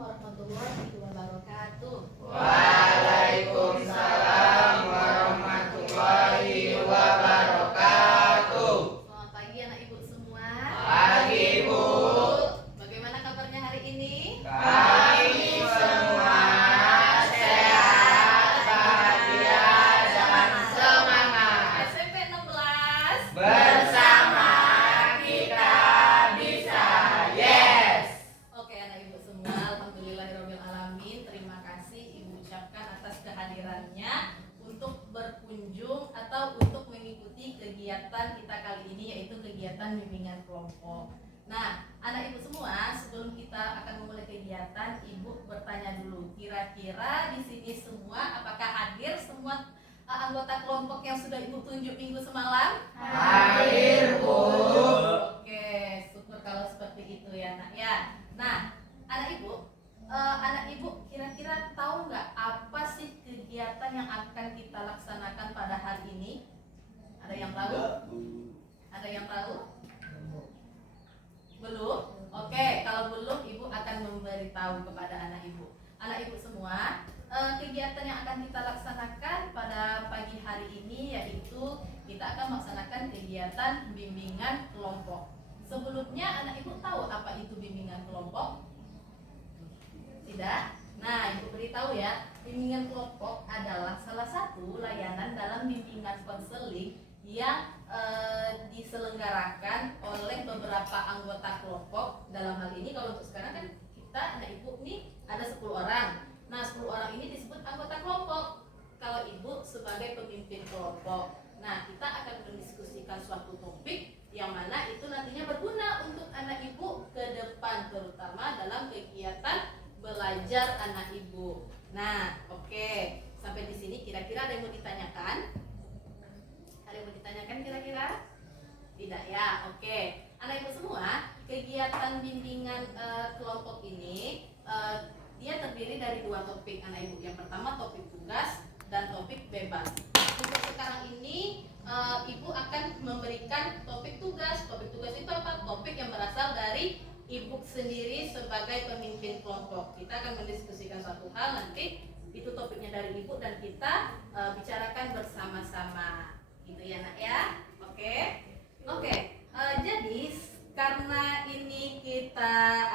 warahmatullahi wabarakatuh. Waalaikumsalam warahmatullahi wabarakatuh. Selamat pagi anak ibu semua. Pagi Bu. Bagaimana kabarnya hari ini? Kami semua sehat, bahagia, dan semangat. SMP 16 Bersama kita bisa. Yes. Oke anak ibu semua, alhamdulillahirabbil alamin. Terima kasih ibu ucapkan atas kehadirannya untuk berkunjung atau untuk mengikuti kegiatan kita kali ini, yaitu kegiatan bimbingan kelompok. Nah, anak ibu semua, sebelum kita akan memulai kegiatan, ibu bertanya dulu, kira-kira di sini semua apakah hadir semua anggota kelompok yang sudah ibu tunjuk minggu semalam? Hadir Bu. Oke, syukur kalau seperti itu ya nak ya. Nah, anak ibu kira-kira tahu nggak apa sih kegiatan yang akan kita laksanakan pada hari ini? Ada yang tahu? Ada yang tahu? Belum? Oke, kalau belum ibu akan memberitahu kepada anak ibu. Anak ibu semua, kegiatan yang akan kita laksanakan pada pagi hari ini yaitu kita akan melaksanakan kegiatan bimbingan kelompok. Sebelumnya anak ibu tahu apa itu bimbingan kelompok? Tidak? Nah, ibu beritahu ya, bimbingan kelompok adalah salah satu layanan dalam bimbingan konseling yang diselenggarakan oleh beberapa anggota kelompok. Dalam hal ini kalau untuk sekarang kan kita anak ibu nih ada 10 orang. Nah, 10 orang ini disebut anggota kelompok. Kalau ibu sebagai pemimpin kelompok. Nah, kita akan mendiskusikan suatu topik yang mana itu nantinya berguna untuk anak ibu ke depan, terutama dalam kegiatan belajar anak ibu. Nah, oke. Sampai di sini kira-kira ada yang mau ditanyakan? Ada yang mau ditanyakan kira-kira? Tidak ya, oke. Anak ibu semua, kegiatan bimbingan kelompok ini dia terdiri dari 2 topik anak ibu. Yang pertama topik tugas dan topik bebas. Untuk sekarang ini ibu akan memberikan topik tugas. Topik tugas itu apa? Topik yang berasal dari ibu sendiri sebagai pemimpin kelompok. Kita akan mendiskusikan suatu hal, nanti itu topiknya dari ibu dan kita bicarakan bersama-sama. Gitu ya nak ya. Oke. Jadi karena ini kita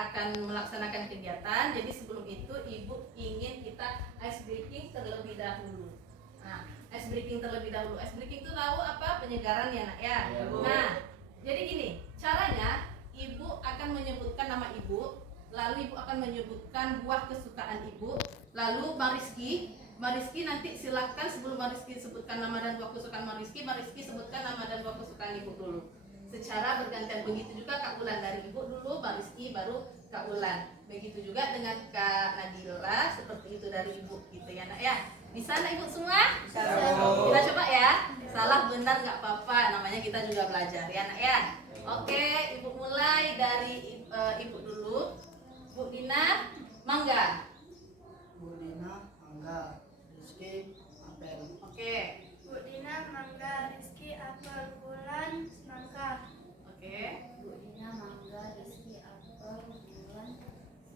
akan melaksanakan kegiatan, jadi sebelum itu ibu ingin kita ice breaking terlebih dahulu. Nah, ice breaking terlebih dahulu. Ice breaking itu tahu apa? Penyegaran ya nak ya. Ya, Bu. Nah, jadi gini, caranya ibu akan menyebutkan nama ibu, lalu ibu akan menyebutkan buah kesukaan ibu, lalu Mariski nanti silahkan sebelum Mariski sebutkan nama dan buah kesukaan Mariski sebutkan nama dan buah kesukaan ibu dulu. Secara bergantian, begitu juga Kak Ulan, dari ibu dulu, Mariski, baru Kak Ulan. Begitu juga dengan Kak Nadila, seperti itu dari ibu, gitu ya nak ya. Bisa nak ibu semua? Bisa, Bu. Kita coba ya. Salah benar nggak apa-apa, namanya kita juga belajar ya nak ya. Oke, ibu mulai dari ibu dulu. Bu Dina, mangga. Bu Dina, mangga. Rizky, apel. Oke. Bu Dina, mangga. Rizky, apel. Bulan, semangka. Oke. Bu Dina, mangga. Rizky, apel. Bulan, semangka.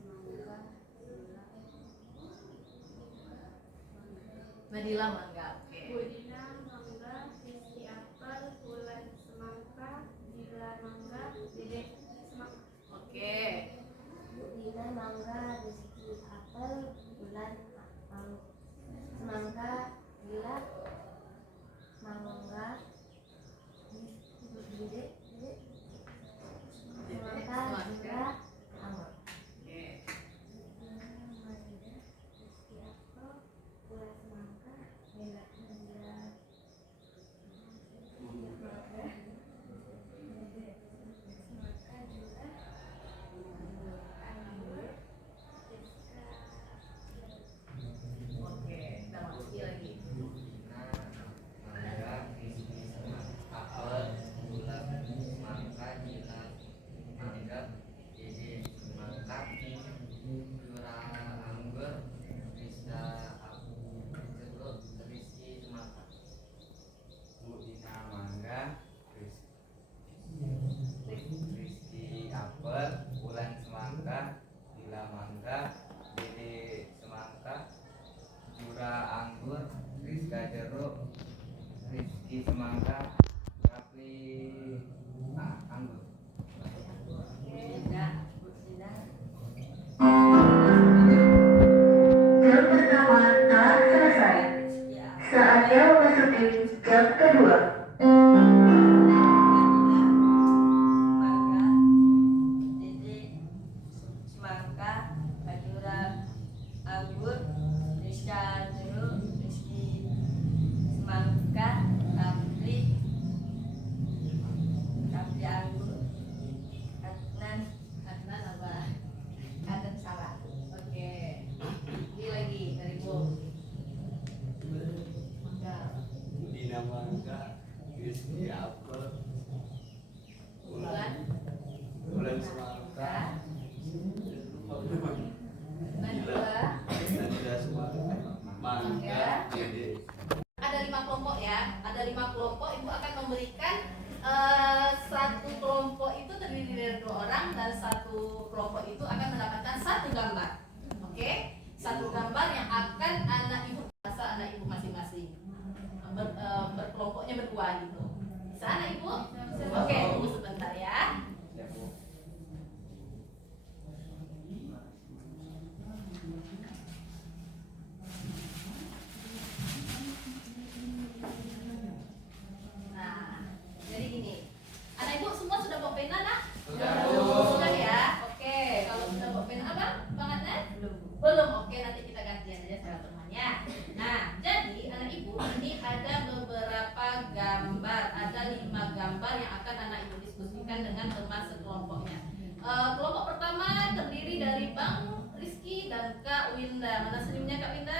Nadila mangga. Oke. Bu Dina, mangga. Rizky, apel. Bulan, semangka. Dila, mangga. Dedek, semangka. Oke. Bu Dina, mangga. Rizky, apel. Bulan, semangka. Gila, mangga. Dedek, semangka. Gila, anggur. Oke. Rizky, apel. Bulan, semangka. Gila, Semangka, gila. Anggur. orang dan satu kelompok itu akan mendapatkan satu gambar. Oke, satu gambar yang akan anak ibu rasa anak ibu masing-masing. Berkelompoknya berdua gitu. Bisa anak ibu? Oke, tunggu sebentar ya. Nah, jadi gini. Anak ibu semua sudah bawa pena nak? Sudah ya. Oke, kalau sudah bawa pena apa? Bang Adnan? Belum. Oke, nanti kita gantian aja sama temannya. Nah, jadi anak ibu ini ada beberapa gambar, ada 5 gambar yang akan anak ibu diskusikan dengan teman sekelompoknya. Kelompok pertama terdiri dari Bang Rizky dan Kak Winda. Mana senyumnya Kak Winda?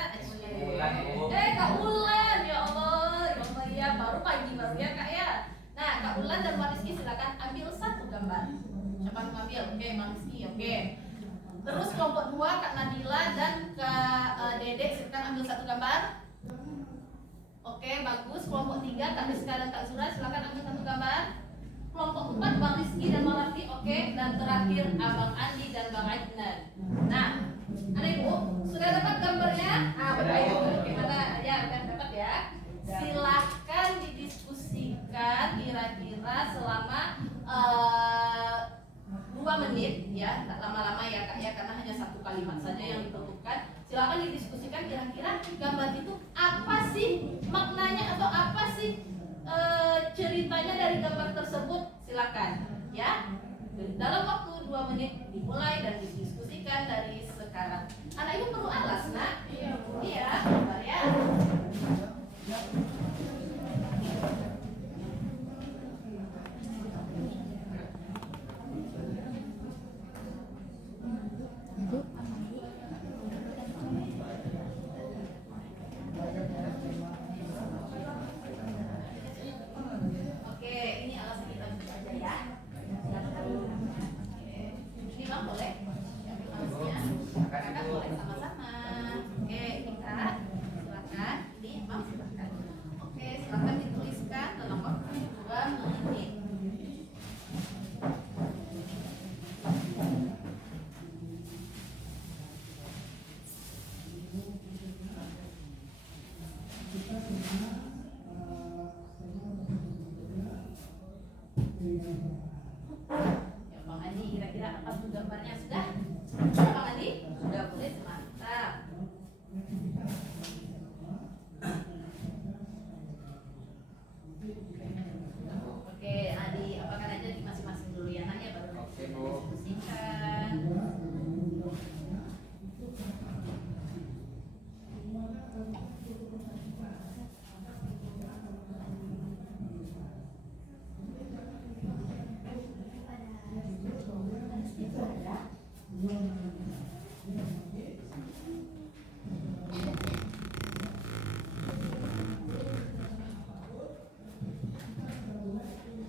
Kak Ulan, ya Allah, ya baru pagi baru ya Kak ya. Nah, Kak Ulan dan Bang Rizky silakan ambil satu gambar. Siapa yang ngambil? Oke, Bang Rizky, oke. Terus kelompok 2 Kak Nadila dan Kak Dedek silakan ambil satu gambar. Oke, bagus. Kelompok 3 Kak Rizka dan Kak Zura silakan ambil satu gambar. Kelompok 4 Bang Rizky dan Bang Raffi, oke. Dan terakhir Abang Andi dan Bang Adnan. Nah, anak ibu sudah dapat gambarnya? Baik. Gimana? Ya, udah dapat ya. Silahkan didiskusikan kira-kira selama 2 menit ya, tak lama-lama ya Kak ya, karena hanya satu kalimat saja yang dibutuhkan. Silakan didiskusikan kira-kira gambar itu apa sih maknanya atau apa sih ceritanya dari gambar tersebut. Silakan ya. Dalam waktu 2 menit dimulai dan didiskusikan dari sekarang. Anak ibu perlu alas nak? Iya, bentar ya. Oke, ini alas kita buka aja ya. Ini Bang boleh? Ambil alasnya. Kakak boleh sama-sama. Oke, ini Kak. Silakan. Ini Bang silakan. Oke, silakan dituliskan dalam waktu 2 menit. Ya Bang Andi, kira-kira apa tuh gambarnya? Sudah? Bang Andi? Sudah, boleh, mantap. Oke, Adi, apakan aja di masing-masing dulu ya, nanya baru diskusikan.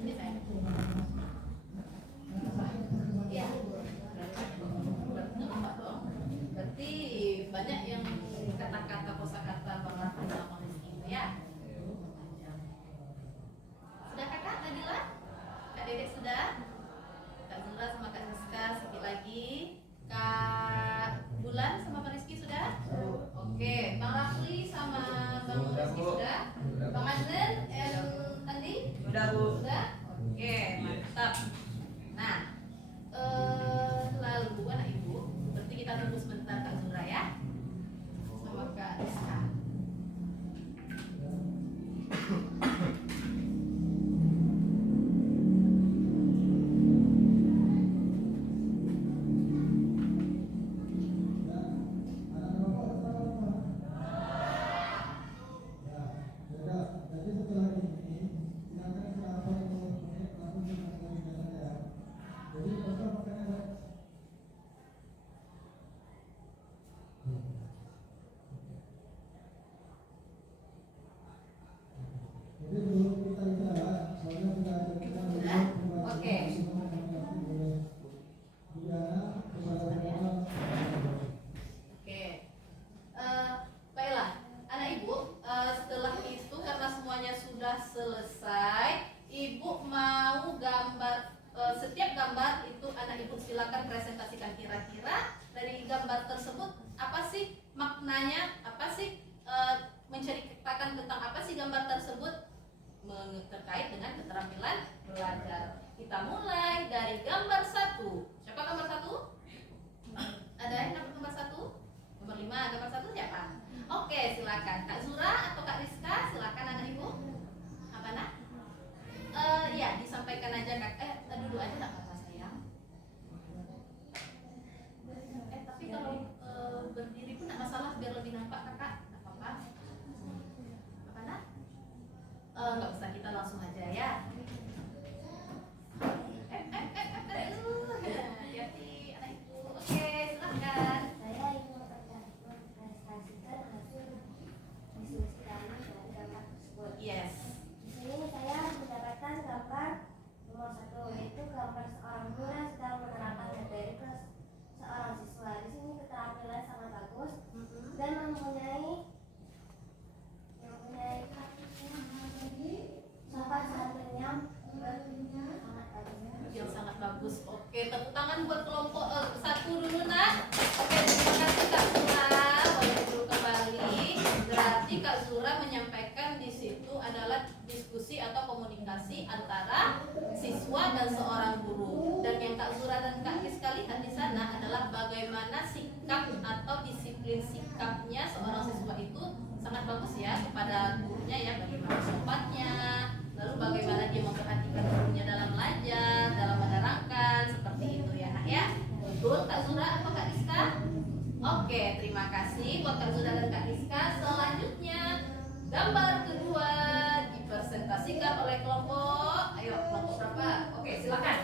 Ini saya. Ya, silakan presentasikan kira-kira dari gambar tersebut apa sih maknanya, apa sih menceritakan tentang apa sih gambar tersebut terkait dengan keterampilan belajar. Kita mulai dari gambar 1. Siapa gambar 1? Ada yang dapat gambar 1? Nomor 5, gambar 1 siapa? Oke, silakan Kak Zura atau Kak Rizka, silakan anak ibu. Apa nak? Ya, disampaikan aja Kak. Duduk aja tak apa-apa sayang. Tapi kalau berdiri pun tidak masalah biar lebih nampak Kakak. Tidak apa-apa. Apa nak? Nggak usah, kita langsung aja ya. Hati-hati anak ibu. Oke, silakan. Saya ingin mempresentasikan hasil diskusi kami dari gambar tersebut. Yes. Di sini saya mendapatkan gambar nomor 1, yaitu gambar seorang guru yang sedang menerapkan materi ke seorang siswa. Di sini keterampilan sangat bagus dan mempunyai sopan santunnya sangat bagus. Yang sangat bagus. Oke, tepuk tangan buat kelompok 1 dulu nak. Oke, terima kasih Kak Zura. Boleh dulu kembali. Berarti Kak Zura menyampaikan di situ adalah diskusi atau komunikasi antara siswa dan seorang guru. Dan yang Kak Zura dan Kak Rizka lihat di sana adalah bagaimana sikap atau disiplin sikapnya seorang siswa itu sangat bagus ya kepada gurunya ya, bagaimana sopannya, lalu bagaimana dia memperhatikan gurunya dalam belajar, dalam menerangkan, seperti itu ya nak ya. Betul Kak Zura atau Kak Rizka? Oke, terima kasih buat Kak Zura dan Kak Rizka. Selanjutnya gambar kedua dipresentasikan oleh kelompok. Ayo, kelompok berapa? Oke, silakan.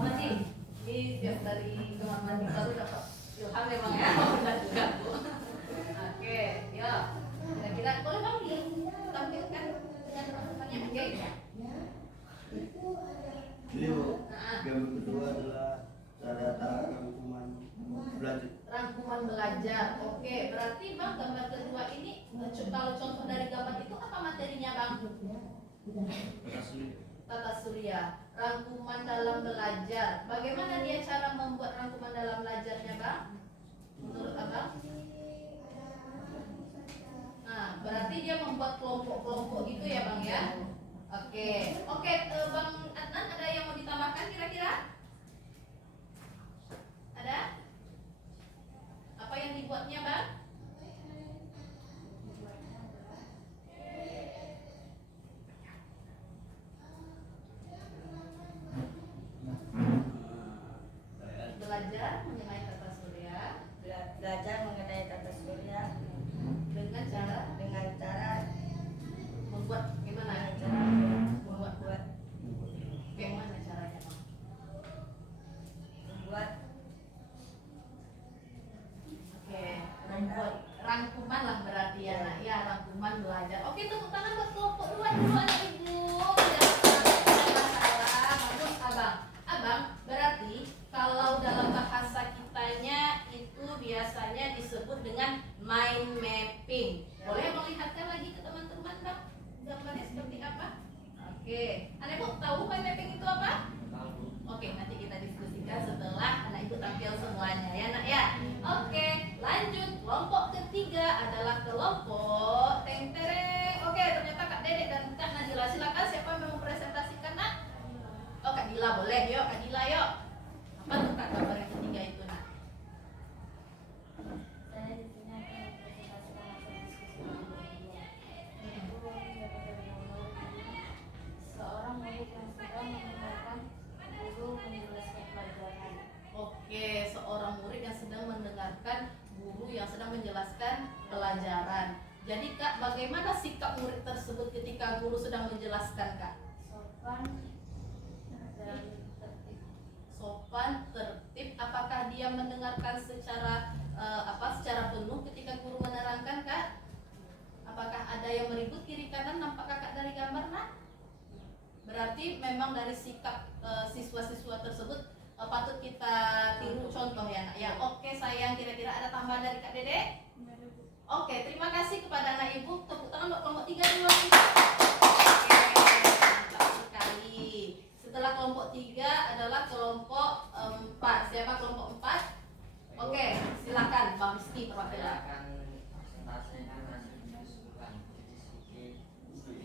Mati. Ini yang dari teman-teman baru dapat ilham memang ya. Benar juga Bu. Oke, yuk. Kira-kira boleh Bang ditampilkan dengan teman-temannya? Oke. Jadi gambar kedua adalah cara rangkuman belajar. Rangkuman belajar. Oke, berarti Bang gambar kedua ini kalau contoh dari gambar itu apa materinya Bang? Tata surya. Rangkuman dalam belajar. Bagaimana dia cara membuat rangkuman dalam belajarnya Bang? Menurut Abang? Nah, berarti dia membuat kelompok-kelompok gitu ya Bang ya? Oke, Bang Adnan ada yang mau ditambahkan kira-kira? Ada? Apa yang dibuatnya Bang? Belajar mengenai tata surya Belajar mengenai tata surya dengan cara membuat gimana? membuat Bagaimana caranya Bang? membuat Oke, membuat rangkuman lah berarti ya nak ya, rangkuman belajar. Oke, tepuk tangan buat kelompok 2 dulu anak ibu. Tidak masalah. Bagus abang, berarti kalau dalam bahasa kitanya itu biasanya disebut dengan mind mapping. Boleh melihatkan lagi ke teman-teman Bang gambarnya seperti apa? Oke, anak ibu tahu mind mapping itu apa? Oke, nanti kita diskusikan setelah anak ibu tampil semuanya ya nak ya. Oke, lanjut. Kelompok ketiga adalah kelompok teng tereng. Oke, ternyata Kak Dedek dan Kak Nadila. Silakan siapa yang mau mempresentasikan nak? Oh, Kak Dila boleh. Yuk, Kak Dila yuk. Apa tuh Kak gambar yang ketiga itu nak? Saya di sini akan mempresentasikan hasil diskusi kami berdua. Seorang murid yang sedang mendengarkan guru menjelaskan pelajaran. Oke, seorang murid yang sedang mendengarkan guru yang sedang menjelaskan pelajaran. Jadi Kak, bagaimana sikap murid tersebut ketika guru sedang menjelaskan Kak? Sopan dan tertib. Sopan, tertib. Apakah dia mendengarkan secara secara penuh ketika guru menerangkan Kak? Apakah ada yang meribut kiri kanan nampak Kakak dari gambar nak? Berarti memang dari sikap siswa-siswa tersebut patut kita tiru contoh ya nak ya. Oke sayang, kira-kira ada tambahan dari Kak Dede? Oke, terima kasih kepada anak ibu. Tepuk tangan untuk kelompok 3 dulu. Oke, mantap sekali. Setelah kelompok 3 adalah kelompok 4. Siapa kelompok 4? Oke, silakan Bang Rizky perwakilan. akan presentasikan hasil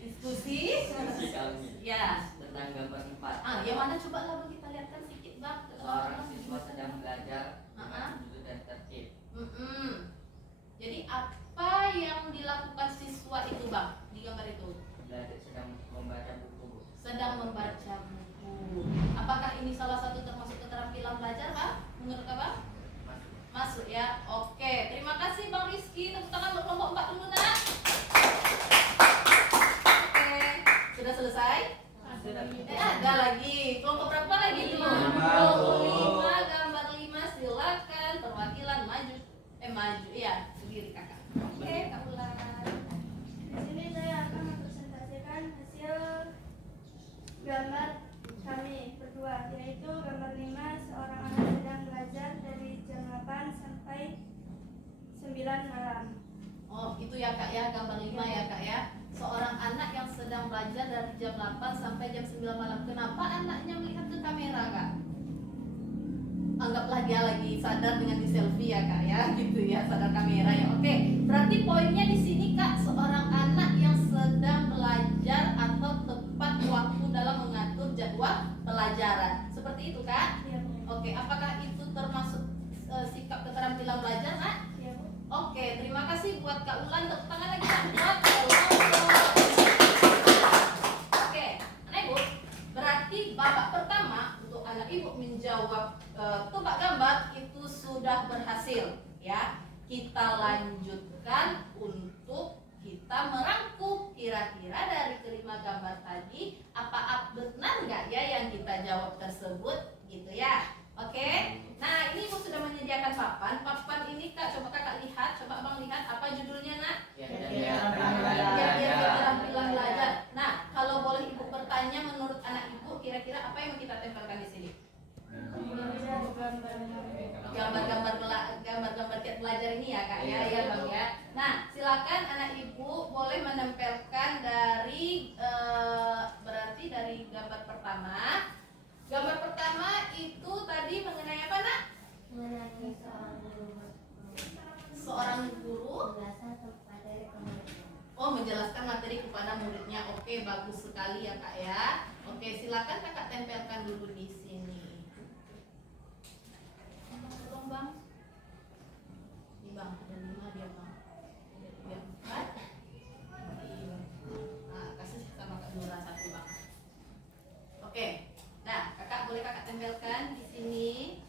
diskusi Diskusi? kami Ya. tentang gambar 4. Yang mana coba lah Bang, kita lihatkan sedikit Bang. Seorang siswa sedang belajar dengan Ah. duduk dan tertib. Jadi apa yang dilakukan siswa itu Bang di gambar itu? Belajar sedang membaca buku. Sedang membaca buku. Apakah ini salah satu termasuk keterampilan belajar Bang? Menurut Abang? Masuk ya. Oke, terima kasih Bang Rizky. Tepuk tangan untuk kelompok 4 dulu nak. Oke, sudah selesai? Ada lagi. Kelompok berapa lagi itu? Kelompok 5, gambar 5. Silakan perwakilan maju. Maju ya, berdiri kakak. Oke, Kak Ulan. Di sini saya akan mempresentasikan hasil gambar kami berdua, yaitu gambar 5, seorang anak sedang belajar dari jam 8 sampai 9 malam. Oh, itu ya Kak ya, gambar 5 ya Kak ya. Seorang anak yang sedang belajar dari jam 8 sampai jam 9 malam. Kenapa anaknya melihat ke kamera Kak? Anggaplah dia lagi sadar dengan di selfie ya Kak ya, gitu ya, sadar kamera ya. Oke, berarti poinnya di sini Kak, seorang anak yang sedang belajar atau tepat waktu dalam mengatur jadwal pelajaran. Seperti itu Kak? Iya, Bu. Oke, apakah itu termasuk sikap keterampilan belajar Kak? Iya, Bu. Oke, terima kasih buat Kak Ulan. Tepuk tangan lagi Kak buat Kak Ulan. Oke, anak ibu, berarti babak pertama untuk anak ibu menjawab tebak gambar itu sudah berhasil ya. Kita lanjutkan untuk kita merangkum kira-kira dari kelima gambar tadi apa benar nggak ya yang kita jawab tersebut gitu ya. Oke, nah ini ibu sudah menyediakan papan ini Kak, coba kakak lihat, coba abang lihat apa judulnya nak? Keterampilan belajar. Nah, kalau boleh ibu bertanya, menurut anak ibu kira-kira apa yang kita tempelkan di sini? Gambar-gambar tiap belajar ini ya Kak ya, ya Bang ya. Nah, silakan anak ibu boleh menempelkan dari berarti dari gambar pertama. Gambar pertama itu tadi mengenai apa nak? Mengenai Seorang guru menjelaskan materi ke muridnya. Oh, menjelaskan materi kepada muridnya. Oke, bagus sekali ya Kak ya. Oke, silakan kakak tempelkan dulu di sini. Tolong Bang. Ini Bang, ada 5 dia Bang. Ada 3, 4. Nah, kasih sama Kak Dora 1 Bang. Oke, nah kakak boleh kakak tempelkan di sini.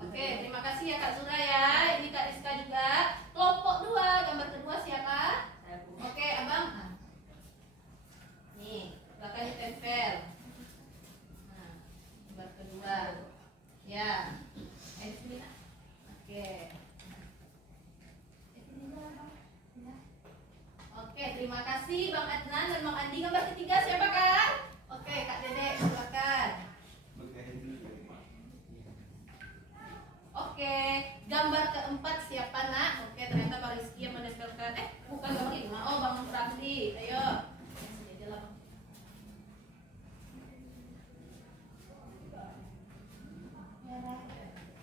Oke, terima kasih ya Kak Zura ya. Ini Kak Rizka juga. Kelompok 2, gambar kedua siapa? Oke, Abang. Nih, silakan ditempel. Nah, gambar kedua. Ya. Sini. Oke. Sini Abang. Ya. Oke, terima kasih Bang Adnan dan Bang Andi. Gambar ketiga siapa Kak? Oke, Kak Dedek, silakan. Oke, gambar keempat siapa nak? Oke, ternyata Pak Rizky yang menempelkan. Bukan gambar 5. Oh, Bang Rafli. Ayo. Sini aja lah, Bang.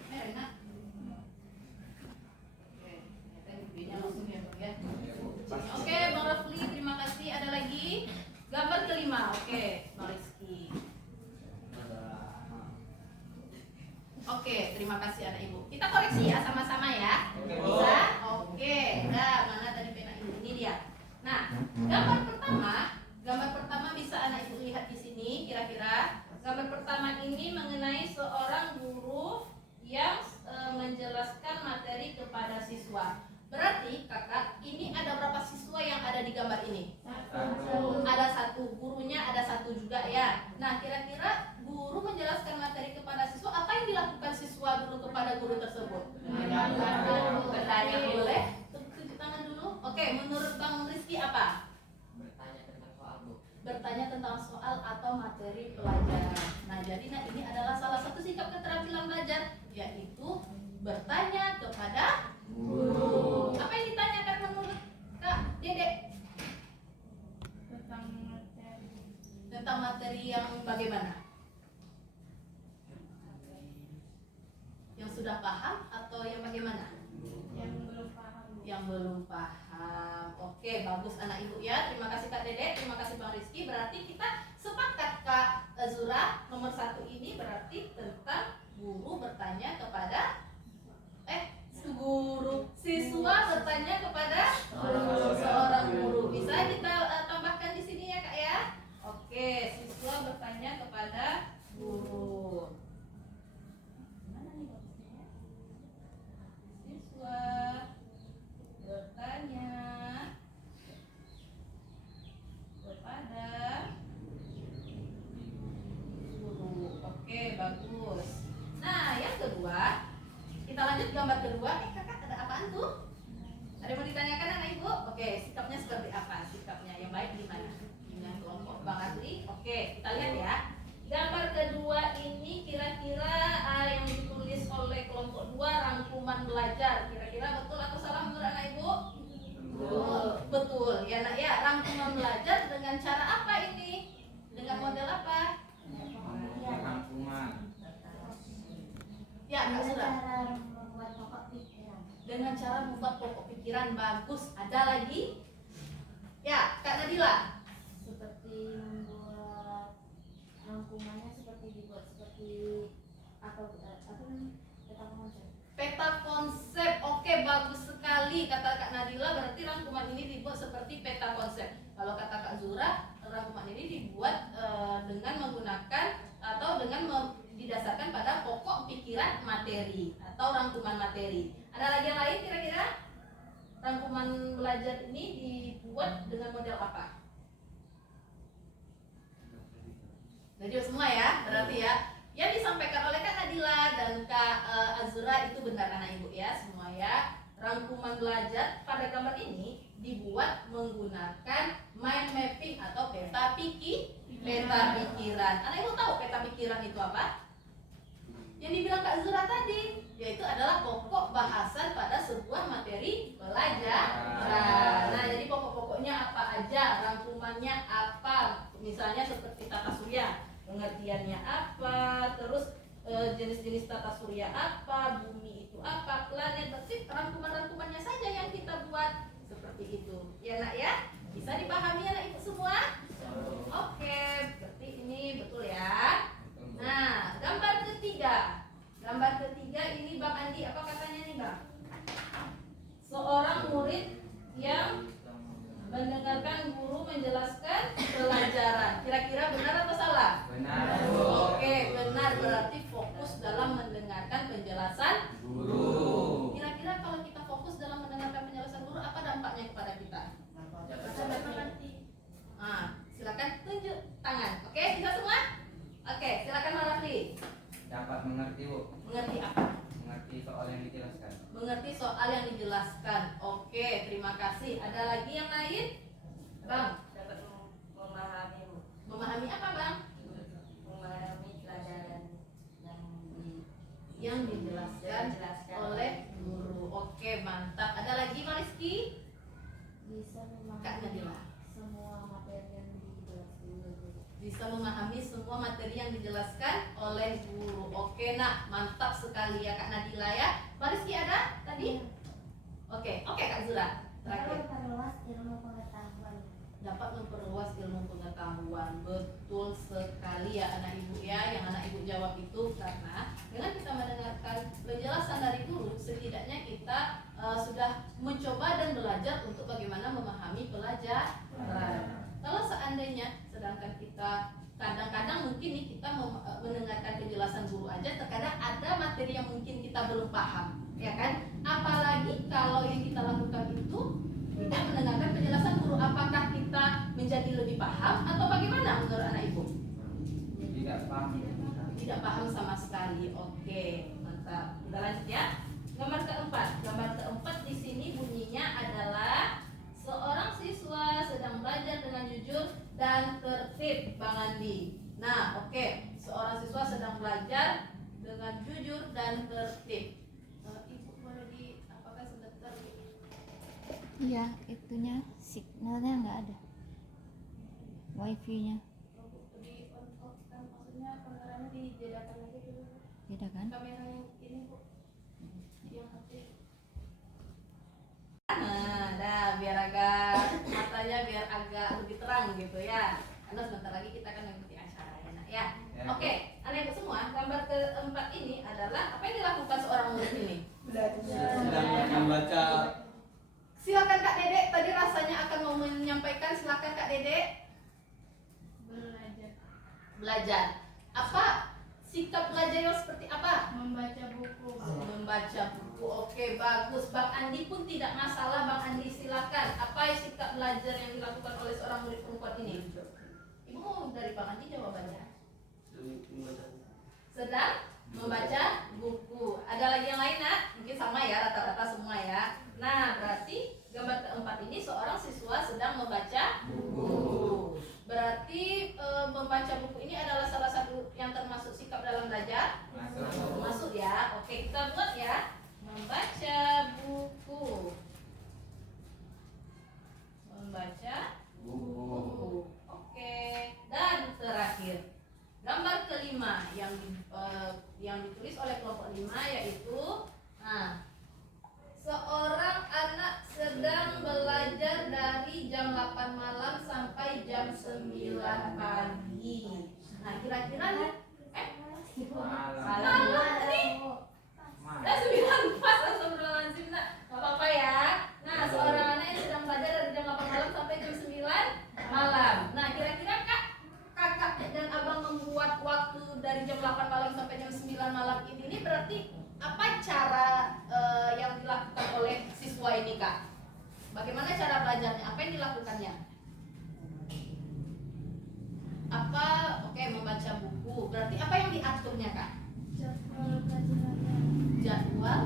Merah nak? Oke, ternyata videonya langsung ya Bang ya. Oke, Bang Rafli, terima kasih. Ada lagi? Gambar kelima. Oke, Bang Rizky. Oke, terima kasih anak ibu. Kita koreksi ya sama-sama ya. Bisa? Oke. Nah, mana tadi pena ibu? Ini dia. Nah, gambar pertama bisa anak ibu lihat di sini kira-kira. Gambar pertama ini mengenai seorang guru yang menjelaskan materi kepada siswa. Berarti kakak, ini ada berapa siswa yang ada di gambar ini? Ada 1, gurunya ada 1 juga ya. Nah, kira-kira guru menjelaskan materi kepada siswa, apa yang dilakukan siswa dulu kepada guru tersebut? Bertanya boleh? Tunjuk tangan dulu. Oke, menurut Bang Rizky apa? Bertanya tentang soal, Bu. Bertanya tentang soal atau materi pelajaran. Nah, jadi ini adalah salah satu sikap keterampilan belajar, yaitu bertanya kepada guru. Apa yang ditanyakan menurut Kak Dedek? Tentang mata materi yang bagaimana? Yang sudah paham atau yang bagaimana? Yang belum paham. Yang belum paham. Oke, bagus anak ibu ya. Terima kasih Kak Dede, terima kasih Bang Rizky. Berarti kita sepakat Kak Zura, nomor 1 ini berarti tentang guru bertanya kepada guru, siswa bertanya kepada seorang guru. Bisa kita tambahkan di sini ya Kak ya. Oke, siswa bertanya kepada guru. Mana nih bagusnya? Siswa bertanya kepada guru. Oke, bagus. Nah, yang kedua, kita lanjut gambar kedua. Kakak ada apaan tuh? Ada yang mau ditanyakan anak ibu? Oke, sikapnya seperti apa? Sikapnya yang baik di mana? Dengan kelompok Bang Adli. Oke, kita lihat ya. Gambar kedua ini kira-kira yang ditulis oleh kelompok 2 rangkuman belajar. Kira-kira betul atau salah menurut anak ibu? Betul. Betul ya nak ya. Rangkuman belajar dengan cara apa ini? Dengan model apa? Rangkuman. Ya, Kak Dengan Zura. cara membuat pokok pikiran. Dengan cara membuat pokok pikiran. Bagus. Ada lagi? Ya, Kak Nadila. Seperti membuat rangkumannya seperti dibuat seperti apa namanya, peta konsep. Peta konsep. Oke, bagus sekali kata Kak Nadila. Berarti rangkuman ini dibuat seperti peta konsep. Kalau kata Kak Zura, rangkuman ini dibuat dengan menggunakan atau dengan didasarkan pada pokok pikiran materi atau rangkuman materi. Ada lagi yang lain kira-kira? Rangkuman belajar ini dibuat dengan model apa? Radio semua ya, berarti ya. Yang disampaikan oleh Kak Nadila dan Kak Azura itu benar anak ibu ya, semua ya. Rangkuman belajar pada gambar ini dibuat menggunakan mind mapping atau peta pikiran. Anak ibu tahu peta pikiran itu apa? Yang dibilang Kak Zura tadi, yaitu adalah pokok bahasan pada sebuah materi pelajaran. Nah, jadi pokok-pokoknya apa aja, rangkumannya apa, misalnya seperti tata surya, pengertiannya apa, terus jenis-jenis tata surya apa, bumi itu apa, planet, berarti rangkuman-rangkumannya saja yang kita buat seperti itu. Ya nak ya, bisa dipahami anak ibu semua? Oke, berarti ini betul ya. Nah, gambar ketiga. Gambar ketiga ini Bang Andi, apa katanya nih Bang? Seorang murid yang mendengarkan guru menjelaskan pelajaran. Kira-kira benar atau salah? Benar. Oke, benar. Berarti fokus dalam mendengarkan penjelasan Guru. Kira-kira kalau kita fokus dalam mendengarkan penjelasan guru, apa dampaknya kepada kita? Dapat mengerti. Nah, silakan tunjuk tangan. Oke, bisa semua? Oke, silakan Mbak Rafli. Dapat mengerti, Bu. Mengerti apa? Mengerti soal yang dijelaskan. Mengerti soal yang dijelaskan. Oke, terima kasih. Ada lagi yang lain? Bang, Dapat memahami, Bu. memahami apa Bang? Memahami pelajaran Yang dijelaskan oleh guru. Oke, mantap. Ada lagi Mbak Rizky? Bisa Kak Nadila. semua materi yang dijelaskan oleh guru. Bisa memahami semua materi yang dijelaskan oleh guru. Oke nak, mantap sekali ya Kak Nadila ya. Mbak Rizky ada tadi? Oke, Kak Zura. Terakhir. Dapat memperluas ilmu pengetahuan. Dapat memperluas ilmu pengetahuan. Betul sekali ya anak ibu ya. Yang anak ibu jawab itu karena dengan kita mendengarkan penjelasan dari guru, setidaknya kita sudah mencoba dan belajar untuk bagaimana memahami pelajaran. Kalau seandainya sedangkan kita kadang-kadang mungkin nih kita mendengarkan penjelasan guru aja, terkadang ada materi yang mungkin kita belum paham, ya kan? Apalagi kalau yang kita lakukan itu tidak mendengarkan penjelasan guru, apakah kita menjadi lebih paham atau bagaimana menurut anak ibu? Tidak paham. Tidak paham sama sekali. Oke, mantap. Kita lanjut ya. Gambar keempat. Gambar keempat di sini bunyinya adalah seorang siswa sedang belajar dengan jujur dan tertib, Bang Andi. Nah, oke. Seorang siswa sedang belajar dengan jujur dan tertib. Ibu boleh di apakah sebentar? Iya, itunya signalnya nggak ada, wifi-nya. Di dibedakan lagi dulu. Beda kan? Kamera yang ini bu, yang HP. Nah, dah biar agak matanya biar agak lebih terang gitu ya. Karena sebentar lagi kita akan mengikuti acara ya nak ya. Ya. Oke, anak ibu semua, gambar keempat ini adalah apa yang dilakukan seorang murid ini? Sedang membaca. Silakan Kak Dedek, tadi rasanya akan mau menyampaikan, silakan Kak Dedek. Belajar. Belajar. Apa sikap belajarnya seperti apa? Membaca buku. Membaca buku. Oke, bagus. Bang Andi pun tidak masalah. Bang Andi silakan. Apa sikap belajar yang dilakukan oleh seorang murid perempuan ini? Ibu mau dari Bang Andi jawabannya. Sedang membaca buku. Ada lagi yang lain nak? Mungkin sama ya, rata-rata semua ya. Nah, berarti gambar keempat ini seorang siswa sedang membaca buku. Berarti membaca buku ini adalah salah satu yang termasuk sikap dalam belajar. Masuk ya. Oke, kita buat ya. Membaca buku. Membaca buku. Oke. Dan terakhir, gambar kelima yang ditulis oleh kelompok 5 yaitu seorang anak sedang belajar dari jam 8 malam sampai jam 9 pagi. Nah, kira-kira nih malam nih. Nah, 9 pas astagfirullahaladzim nak. Gak apa-apa ya. Nah, seorang anak yang sedang belajar dari jam 8 malam sampai jam 9 malam. Nah, kira-kira kakak dan abang membuat waktu dari jam 8 malam sampai jam 9 malam ini berarti apa cara yang dilakukan oleh siswa ini kak? Bagaimana cara belajarnya? Apa yang dilakukannya? Apa? Oke, membaca buku. Berarti apa yang diaturnya kak? Jadwal pelajarannya. Jadwal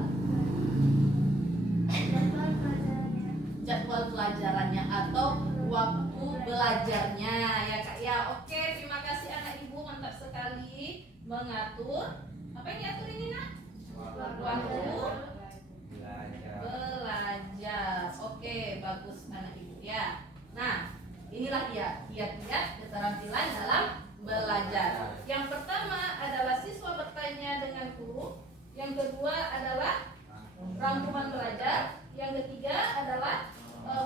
Jadwal pelajarannya. pelajarannya atau waktu belajarnya ya kak ya. Oke, terima kasih anak ibu, mantap sekali mengatur. Apa yang diatur ini nak? Waktu belajar. Oke, bagus anak ibu ya. Nah, inilah dia kiat-kiat keterampilan dalam belajar. Yang pertama adalah siswa bertanya dengan guru. Yang kedua adalah rangkuman belajar. Yang ketiga adalah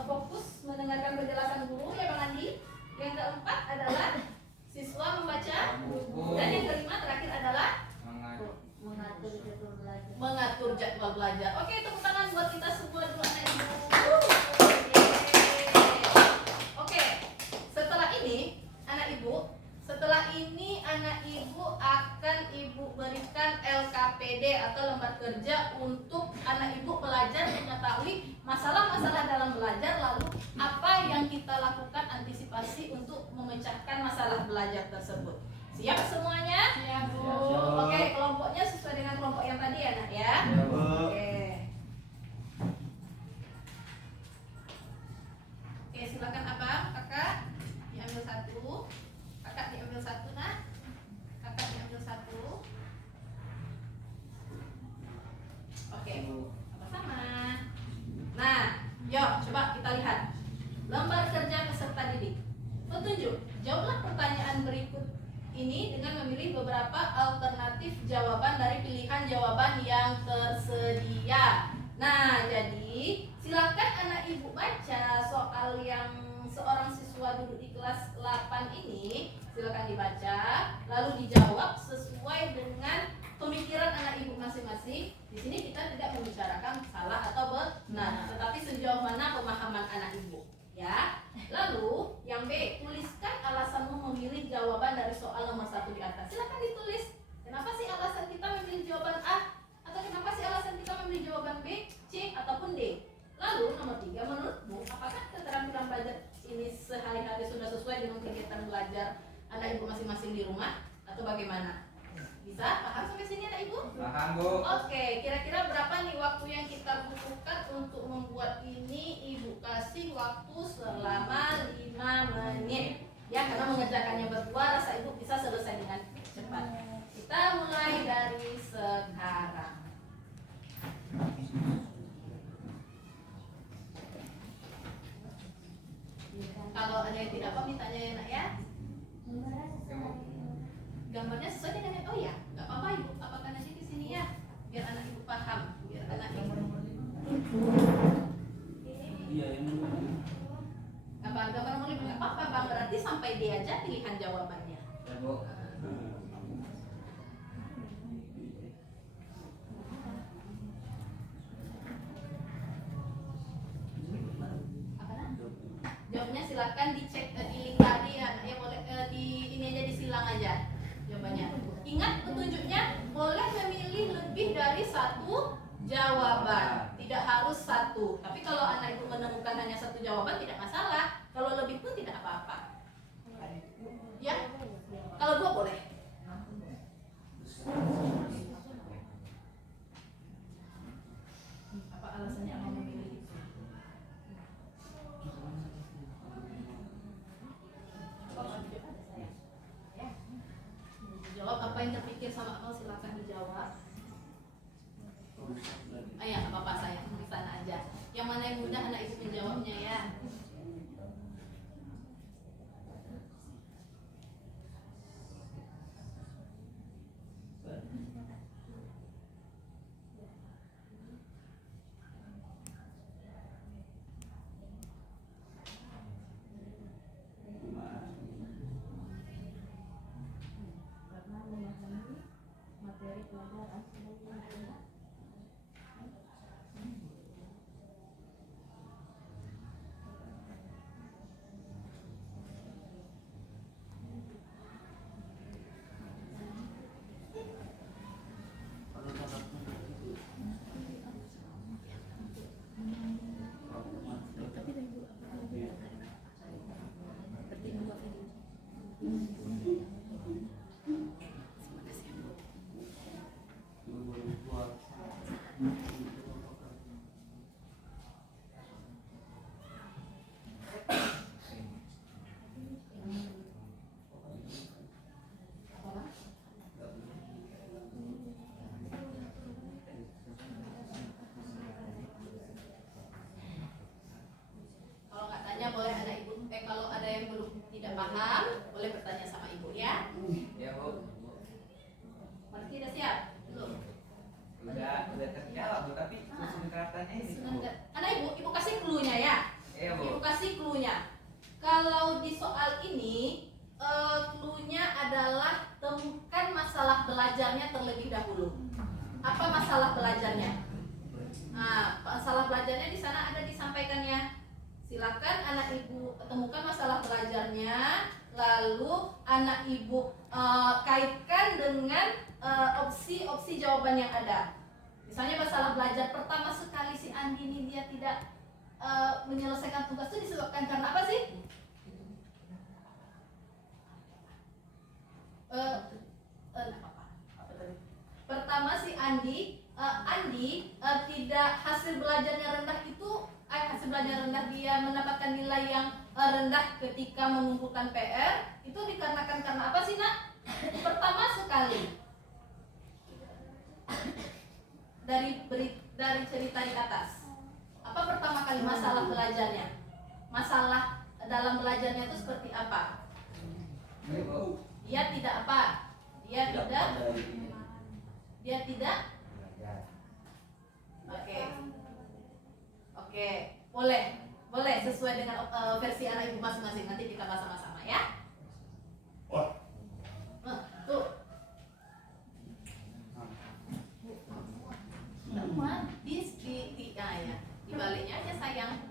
fokus mendengarkan penjelasan guru ya Bang Andi. Yang keempat adalah siswa membaca buku. Dan yang kelima terakhir adalah mengatur jadwal belajar. Oke, tepuk tangan buat kita semua dulu anak ibu. Oke, setelah ini anak ibu akan ibu berikan LKPD atau lembar kerja untuk anak ibu belajar mengetahui masalah-masalah dalam belajar, lalu apa yang kita lakukan antisipasi untuk memecahkan masalah belajar tersebut. Siap semuanya? Siap, Bu. Oke, kelompoknya sesuai dengan kelompok yang tadi ya nak ya. Oke. Oke, silakan abang, kakak diambil satu, kakak diambil satu nak, kakak diambil satu. Oke, sama-sama. Nah, yuk coba kita lihat lembar kerja peserta didik. Petunjuk, jawablah pertanyaan berikut ini dengan memilih beberapa alternatif jawaban dari pilihan jawaban yang tersedia. Nah, jadi silakan anak ibu baca soal yang seorang siswa duduk di kelas 8 ini. Silakan dibaca, lalu dijawab sesuai dengan pemikiran anak ibu masing-masing. Di sini kita tidak membicarakan salah atau benar, tetapi sejauh mana pemahaman anak ibu. Ya, lalu yang B, tuliskan alasanmu memilih jawaban dari soal nomor 1 di atas. Silakan ditulis. Kenapa sih alasan kita memilih jawaban A? Atau kenapa sih alasan kita memilih jawaban B, C, ataupun D? Lalu nomor 3, menurutmu apakah keterampilan belajar ini sehari-hari sudah sesuai dengan kegiatan belajar anak ibu masing-masing di rumah? Atau bagaimana? Bisa? Paham sampai sini anak ibu? Paham Bu. Oke, kira-kira berapa nih waktu yang kita butuhkan untuk membuat ini? Ibu kasih waktu selama 5 menit. Ya, karena mengerjakannya berdua, rasa ibu bisa selesai dengan cepat. Kita mulai dari sekarang. Kalau ada yang tidak paham ditanya ya nak ya. Gambarnya sesuai dengan oh ya. pilih aja pilihan jawabannya. Ya Bu. Apa nah? Jawabnya silakan dicek di link tadi ya, boleh di ini aja disilang aja jawabannya. Ingat petunjuknya boleh memilih lebih dari satu jawaban, tidak harus satu. Tapi kalau anak itu menemukan hanya satu jawaban tidak masalah. Kalau lebih pun tidak apa-apa. Ya, kalau dua boleh. Apa alasannya mau memilih itu? Jawab apa yang terpikir sama akal, silakan dijawab. Ya, apa-apa saya di sana aja. Yang mana yang mudah anak ibu menjawabnya ya. Karena memahami materi pelajaran sebelumnya. Kalau nggak tanya boleh ada ibu. Kalau ada yang belum tidak paham boleh bertanya sama ibu ya. Ya Bu. Berarti udah siap? Belum. Udah terjawab Bu, tapi kesulitannya ini Bu. Anak ibu kasih clue-nya ya. Iya Ibu Bu. kasih clue-nya. Kalau di soal ini clue-nya adalah temukan masalah belajarnya terlebih dahulu. Apa masalah belajarnya? Nah, masalah belajarnya di sana ada disampaikannya. Silakan anak ibu temukan masalah belajarnya, lalu anak ibu kaitkan dengan opsi-opsi jawaban yang ada. Misalnya masalah belajar pertama sekali si Andi ini dia tidak menyelesaikan tugas itu disebabkan karena apa sih? Pertama si Andi tidak hasil belajarnya rendah itu hasil belajar rendah dia mendapatkan nilai yang rendah ketika mengumpulkan PR itu dikarenakan karena apa sih nak? Pertama sekali dari cerita di atas apa pertama kali masalah belajarnya? Masalah dalam belajarnya itu seperti apa? Iya Bu. Dia tidak apa? Dia tidak Oke, boleh sesuai dengan versi anak ibu masing-masing. Nanti kita bahas sama-sama ya. Tuh. Temuan di baliknya aja sayang.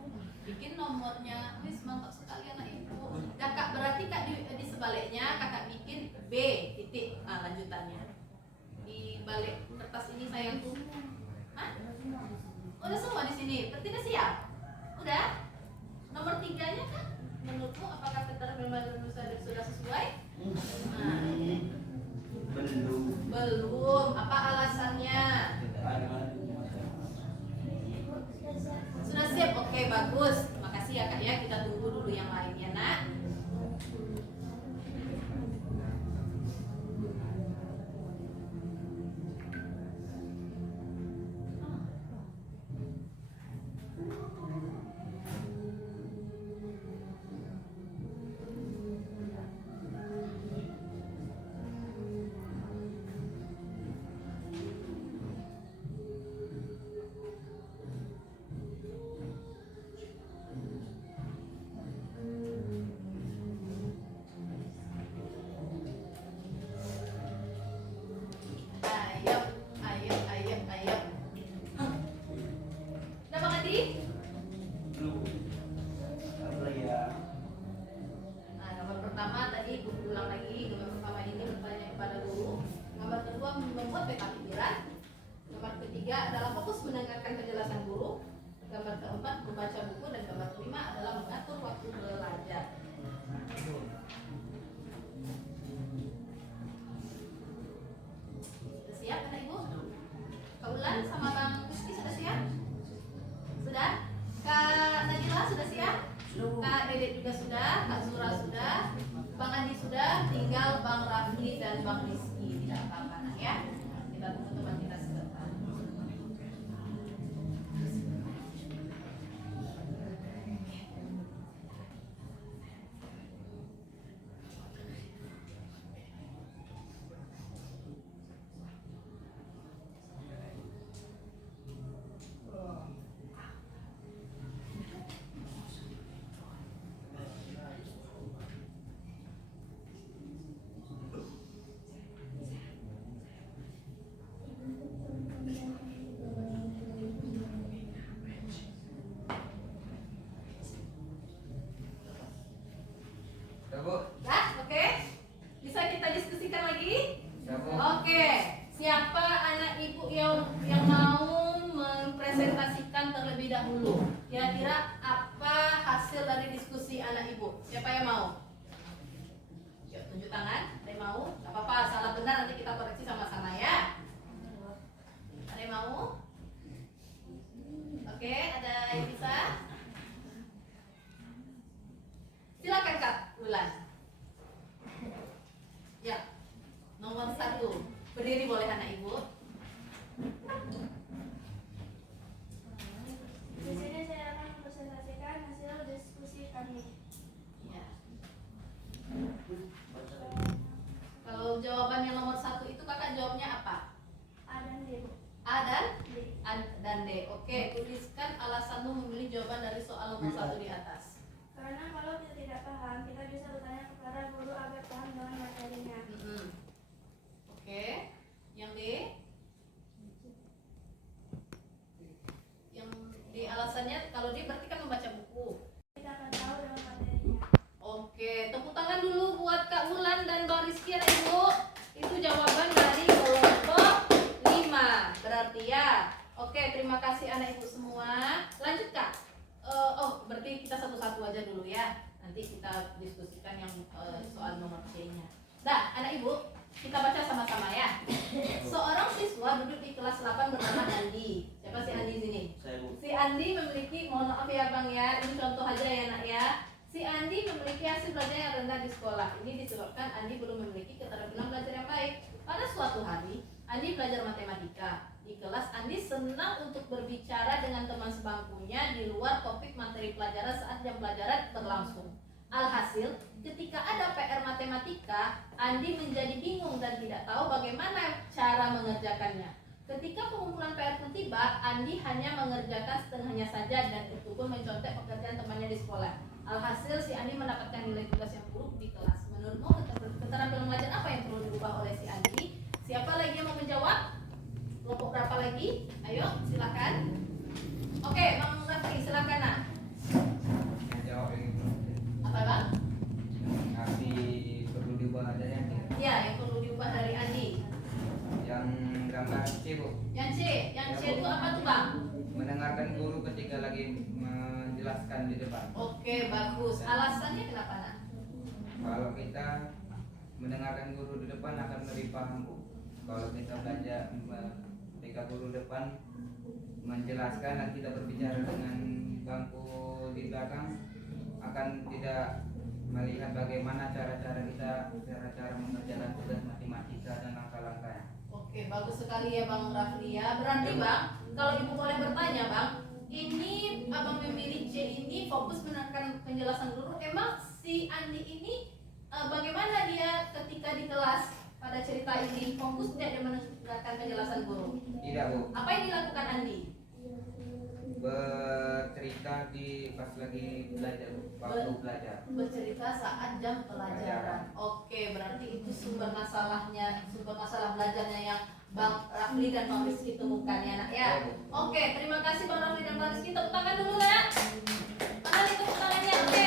Bikin nomornya, wis mantap sekali anak ibu. Kakak berarti kak di sebaliknya kakak bikin B titik lanjutannya. Di balik kertas ini sayang tuh. Hah? Udah semua di sini. Berarti udah siap? Udah? Nomor 3-nya kan? Menurutmu apakah keterangan sudah sesuai? Nah. Belum. Apa alasannya? Sudah siap? Oke, bagus. Makasih ya kak ya. Kita tunggu dulu yang lainnya nak. ketiga adalah fokus mendengarkan penjelasan guru. Gambar keempat membaca buku, dan gambar kelima adalah mengatur waktu belajar. Sudah siap anak ibu? Kak Ulan sama Bang Rizky sudah siap? Sudah? Kak Nadila sudah siap? Kak Dedek juga sudah, Kak Zura sudah, Bang Andi sudah, tinggal Bang Rafli dan Bang Rizky. Tidak apa-apa nak ya. Kita tunggu teman kita sebentar. Udah Bu? Ya, oke. Bisa kita diskusikan lagi? Udah Bu? Oke. Siapa anak ibu yang mau mempresentasikan terlebih dahulu? Kira-kira apa hasil dari diskusi anak ibu? Siapa yang mau? Yuk, tunjuk tangan. Ada yang mau? Gak apa-apa, salah benar nanti kita koreksi sama-sama ya. Ada yang mau? Oke, ada yang bisa? Silakan Kak Bulan. Ya, nomor 1. Berdiri boleh anak ibu. Di sini saya akan mempresentasikan hasil diskusi kami. Ya. Kalau jawaban yang nomor 1 itu kakak jawabnya apa? A dan D, Bu. A dan D. A dan D. Oke, tuliskan alasanmu memilih jawaban dari soal nomor 1 di atas. Karena kalau kita tidak paham, kita bisa bertanya kepada guru agar paham dengan materinya. Oke, yang D. Yang D alasannya kalau D berarti kan membaca buku. Kita akan tahu dengan materinya. Oke, tepuk tangan dulu buat Kak Wulan dan Bang Rizky ya Ibu. Itu jawaban dari kelompok 5. Berarti ya. Oke, terima kasih anak ibu semua. Lanjut Kak. Berarti kita satu-satu aja dulu ya. Nanti kita diskusikan yang soal nomor C-nya. Nah, anak ibu, kita baca sama-sama ya. Seorang siswa duduk di kelas 8 bernama Andi. Siapa si Andi sini? Saya Bu. Si Andi memiliki, mohon maaf ya Bang ya, ini contoh aja ya nak ya. Si Andi memiliki hasil belajar yang rendah di sekolah. Ini disebabkan Andi belum memiliki keterampilan belajar yang baik. Pada suatu hari, Andi belajar matematika. Di kelas, Andi senang untuk berbicara dengan teman sebangkunya di luar topik materi pelajaran saat jam pelajaran berlangsung. Alhasil, ketika ada PR matematika, Andi menjadi bingung dan tidak tahu bagaimana cara mengerjakannya. Ketika pengumpulan PR pun tiba, Andi hanya mengerjakan setengahnya saja dan itu pun mencontek pekerjaan temannya di sekolah. Alhasil, si Andi mendapatkan nilai tugas yang buruk di kelas. Menurutmu, keterampilan belajar apa yang perlu diubah oleh si Andi? Siapa lagi yang mau menjawab? Kelompok berapa lagi? Ayo, silakan. Oke, Bang Rafli, silakan nak. Yang jawab yang itu. Apa Bang? Ngerti perlu diubah adanya nih. Ya, yang perlu diubah dari Andi. Yang gambar C Bu. Yang C itu apa tuh Bang? Mendengarkan guru ketika lagi menjelaskan di depan. Oke, bagus. Alasannya kenapa nak? Kalau kita mendengarkan guru di depan akan lebih paham Bu. Kalau kita belajar ketika guru depan menjelaskan dan kita berbicara dengan bangku di belakang akan tidak melihat bagaimana cara-cara mengerjakan tugas matematika dan langkah-langkahnya. Oke, bagus sekali ya Bang Rafli ya. Berarti Bang, kalau Ibu boleh bertanya Bang, ini Abang memilih C ini fokus mendengarkan penjelasan guru. Emang si Andi ini bagaimana dia ketika di kelas pada cerita ini fokus tidak dia mendengarkan penjelasan guru? Tidak Bu. Apa yang dilakukan Andi? Bercerita di pas lagi belajar, waktu belajar. Bercerita saat jam pelajaran. Oke, berarti itu sumber masalah belajarnya yang Bang Rafli dan Bang Rizky temukan ya nak ya. Oke, terima kasih Bang Rafli dan Bang Rizky. Tepuk tangan dulu ya. Mana nih tepuk tangannya? Oke.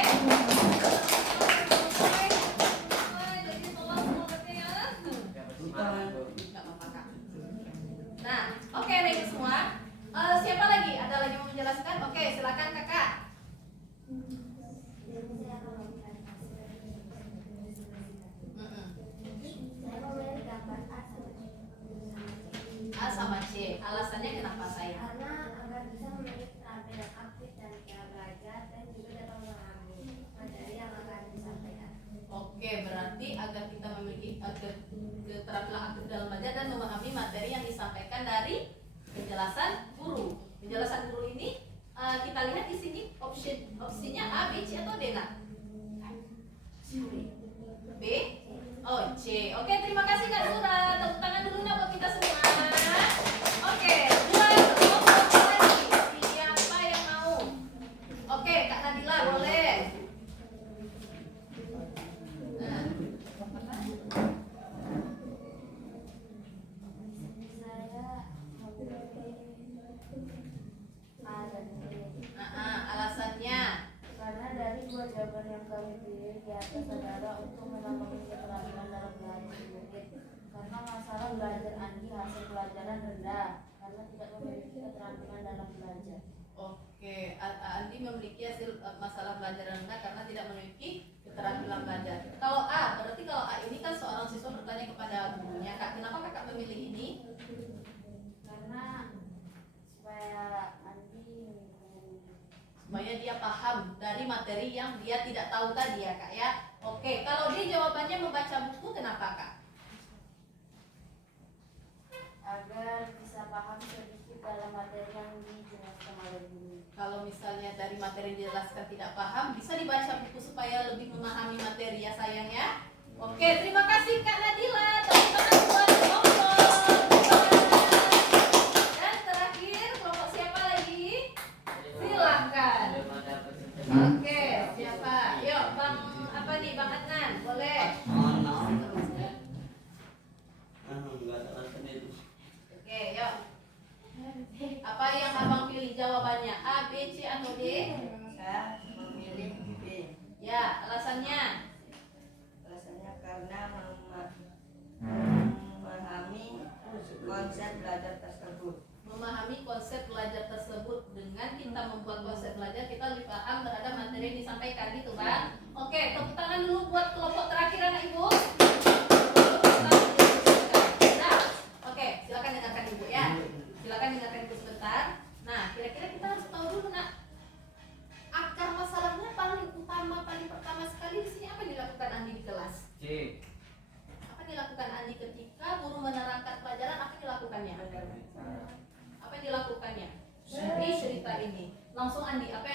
Jadi tolong semuanya ya. Nggak apa-apa, Kak. Nah, oke nih semua. A sama C. Alasannya kenapa sayang? Karena agar bisa memiliki keterampilan aktif dan cara belajar dan juga dapat memahami materi yang akan disampaikan. Oke, berarti agar kita memiliki keterampilan aktif dalam belajar dan memahami materi yang disampaikan dari penjelasan guru. Penjelasan guru ini kita lihat di sini opsinya A, B, C atau D, nak? B? Oh, C. Oke, terima kasih Kak Sura. Tepuk tangan dulu nak buat kita semua. Oke, dua kelompok lagi. Siapa yang mau? Oke, Kak Nadila boleh. Nah. Saya A dan B. Alasannya Karena dari dua jawaban yang kami pilih di atas adalah untuk menambah keterampilan dalam belajar mungkin karena masalah belajar Andi hasil pelajaran rendah karena tidak memiliki keterampilan dalam belajar. oke, Andi memiliki hasil masalah belajar rendah karena tidak memiliki keterampilan belajar. Kalau A, berarti kalau A ini kan seorang siswa bertanya kepada gurunya, Kak, kenapa Kakak memilih ini? Karena supaya Supaya dia paham dari materi yang dia tidak tahu tadi ya Kak ya. Oke, kalau dia jawabannya membaca buku, kenapa Kak? agar bisa paham sedikit dalam materi yang dijelaskan oleh guru. Kalau misalnya dari materi yang dijelaskan tidak paham, bisa dibaca buku supaya lebih memahami materi ya sayang ya. Oke, terima kasih Kak Nadila. Tepuk tangan buat kelompok. Dan terakhir, kelompok siapa lagi? Silakan. Oke, siapa? Yuk, Bang apa nih, Bang Adnan? Boleh. Enggak ada alasan itu. Oke, yuk. Apa yang Abang pilih jawabannya? A, B, C atau D? Saya memilih B. Ya, alasannya? Alasannya karena memahami konsep belajar tersebut. Memahami konsep belajar tersebut. Dengan kita membuat konsep belajar, kita lebih paham terhadap materi yang disampaikan gitu Bang. Oke, tepuk tangan dulu buat kelompok terakhir anak Ibu. Nah, oke, silakan dengarkan Ibu ya. Silakan dengarkan Ibu sebentar. Nah, kira-kira kita harus tahu dulu nak, akar masalahnya paling utama, paling pertama sekali di sini apa yang dilakukan Andi di kelas? C. Apa yang dilakukan Andi ketika guru menerangkan pelajaran? Apa yang dilakukannya? Apa yang dilakukannya dari cerita ini? Langsung Andi, apa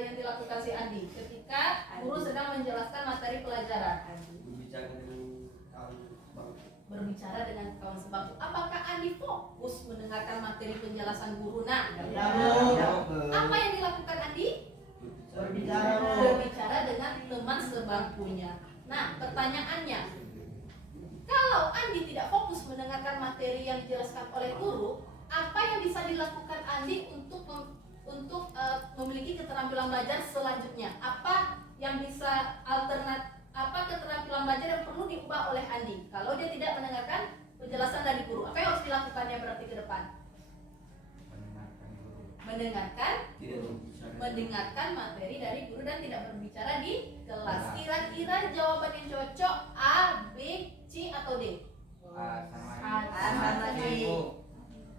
yang dilakukan si Andi ketika guru sedang menjelaskan materi pelajaran? Berbicara dengan kawan bangku. Berbicara dengan kawan sebangku. Apakah Andi fokus mendengarkan materi penjelasan guru? Nah, apa yang dilakukan Andi? Berbicara dengan teman sebangkunya. Nah, pertanyaannya, kalau Andi tidak fokus mendengarkan materi yang dijelaskan oleh guru, apa yang bisa dilakukan Andi untuk memiliki keterampilan belajar selanjutnya? Apa yang bisa apa keterampilan belajar yang perlu diubah oleh Andi kalau dia tidak mendengarkan penjelasan dari guru? Apa yang harus dilakukannya berarti ke depan? Mendengarkan materi dari guru dan tidak berbicara di kelas. Kira-kira jawaban yang cocok A, B, C atau D? A sama C.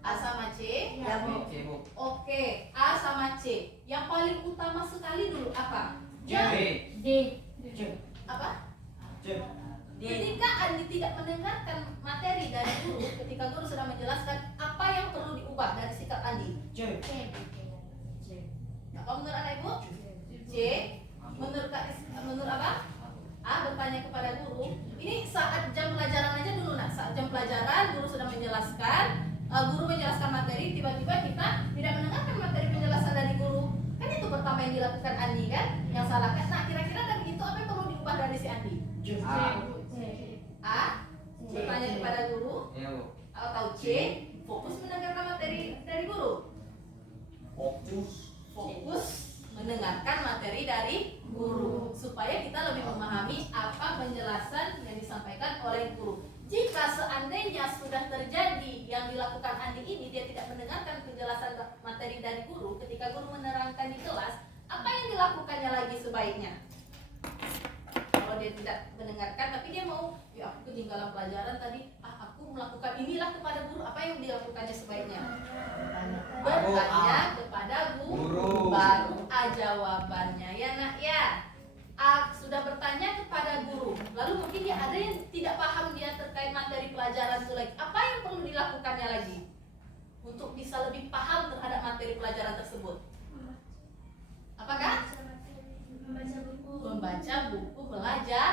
A sama C? Ya, Bu. C, Bu. Oke, A sama C. Yang paling utama sekali dulu apa? D. Apa? C. Ketika Andi tidak mendengarkan materi dari guru, ketika guru sedang menjelaskan, apa yang perlu diubah dari sikap Andi? Apa menurut anak ibu? C. Menurut apa? A, bertanya kepada guru. Ini saat jam pelajaran aja dulu nak. Saat jam pelajaran guru sedang menjelaskan, guru menjelaskan materi, tiba-tiba kita tidak mendengarkan materi penjelasan dari guru. Kan itu pertama yang dilakukan Andi kan? Yang salah kan? Nah, kira-kira dari itu apa yang perlu diubah dari si Andi? A. Bertanya kepada guru. Ya, Bu. Atau C. Fokus mendengarkan materi dari guru. Fokus mendengarkan materi dari guru supaya kita lebih memahami apa penjelasan yang disampaikan oleh guru. Jika seandainya sudah terjadi yang dilakukan Andi ini, dia tidak mendengarkan penjelasan materi dari guru ketika guru menerangkan di kelas, apa yang dilakukannya lagi sebaiknya? Kalau dia tidak mendengarkan tapi dia mau, ya aku ketinggalan pelajaran tadi, aku melakukan inilah kepada guru, apa yang dilakukannya sebaiknya? Aku, Bertanya kepada Guru. baru A jawabannya ya nak ya. A sudah bertanya kepada guru, lalu mungkin dia ada yang tidak paham dia terkait materi pelajaran itu lagi. Apa yang perlu dilakukannya lagi untuk bisa lebih paham terhadap materi pelajaran tersebut? Apakah? Membaca buku. Membaca buku belajar.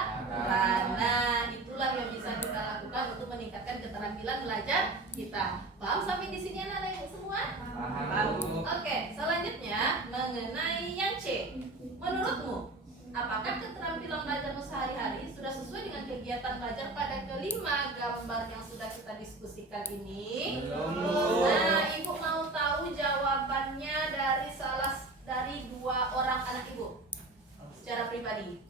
Nah, itulah yang bisa kita lakukan untuk meningkatkan keterampilan belajar kita. Paham sampai di sini anak-anak semua? Paham, Bu. Oke, selanjutnya mengenai yang C. Menurutmu, apakah keterampilan belajarmu sehari-hari sudah sesuai dengan kegiatan belajar pada kelima gambar yang sudah kita diskusikan ini? Belum. Nah, ibu mau tahu jawabannya dari dua orang anak ibu secara pribadi.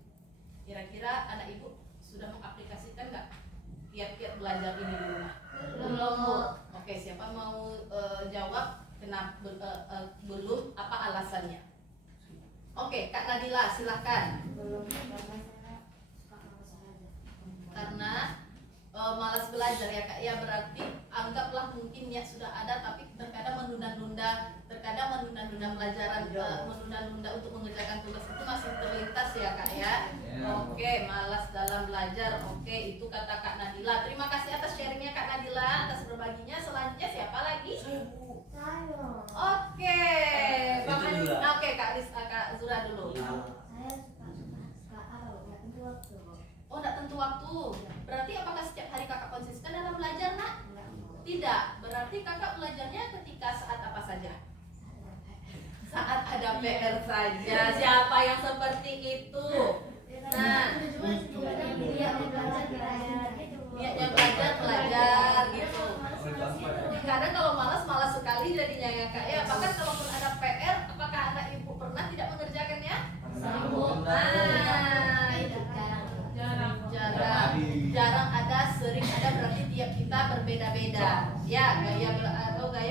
Kira-kira anak ibu sudah mengaplikasikan nggak kiat-kiat belajar ini di rumah? Belum. Bu. Oke, siapa mau jawab? Kenapa belum? Apa alasannya? Oke, Kak Nadila, silakan. Belum, karena saya suka malas belajar. Karena malas belajar ya Kak. Ya berarti anggaplah mungkin niat sudah ada tapi terkadang menunda-nunda pelajaran, menunda-nunda untuk mengerjakan tugas itu masih terlintas ya Kak ya. Oke, malas dalam belajar. Oke, itu kata Kak Nadila. Terima kasih atas sharingnya Kak Nadila, atas berbaginya. Selanjutnya siapa lagi? Saya. Oke, Bang Itu Andi. Zura. Oke, Kak Zura dulu. Saya suka apa? Nggak tentu waktu. Oh, enggak tentu waktu. Berarti apakah setiap hari Kakak konsisten dalam belajar, Nak? Nggak. Tidak. Berarti Kakak belajarnya ketika saat apa saja? Saat ada PR saja. Siapa yang seperti itu? Nah, niatnya belajar gitu. Kadang kalau malas sekali jadinya ya Kak ya. Bahkan kalaupun ada PR, apakah anak ibu pernah tidak mengerjakannya? Nah, itu jarang ada, sering ada, berarti tiap kita berbeda-beda ya, gaya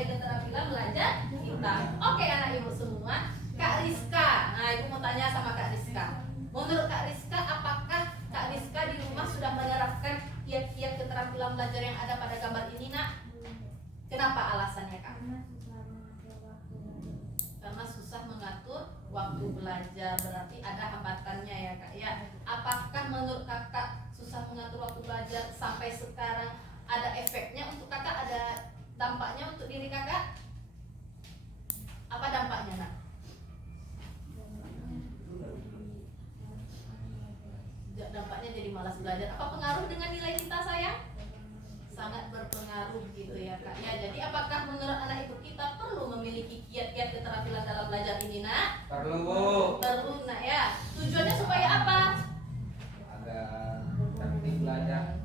keterampilan belajar kita. Oke anak ibu semua. Kak Rizka, nah ibu mau tanya sama Kak Rizka, menurut Kak Rizka, apakah Kak Rizka di rumah sudah menerapkan kiat-kiat keterampilan belajar yang ada pada gambar ini nak? Kenapa alasannya Kak? Karena susah mengatur waktu belajar, berarti ada hambatannya ya Kak ya. Apakah menurut Kakak susah mengatur waktu belajar sampai sekarang ada efeknya untuk Kakak, ada dampaknya untuk diri Kakak? Apa dampaknya nak? Dampaknya jadi malas belajar. Apa pengaruh dengan nilai kita sayang? Sangat berpengaruh gitu ya Kak ya. Jadi apakah menurut anak ibu kita perlu memiliki kiat-kiat keterampilan dalam belajar ini nak? Perlu, Bu. Perlu nak ya. Tujuannya supaya apa? Agar tertib belajar.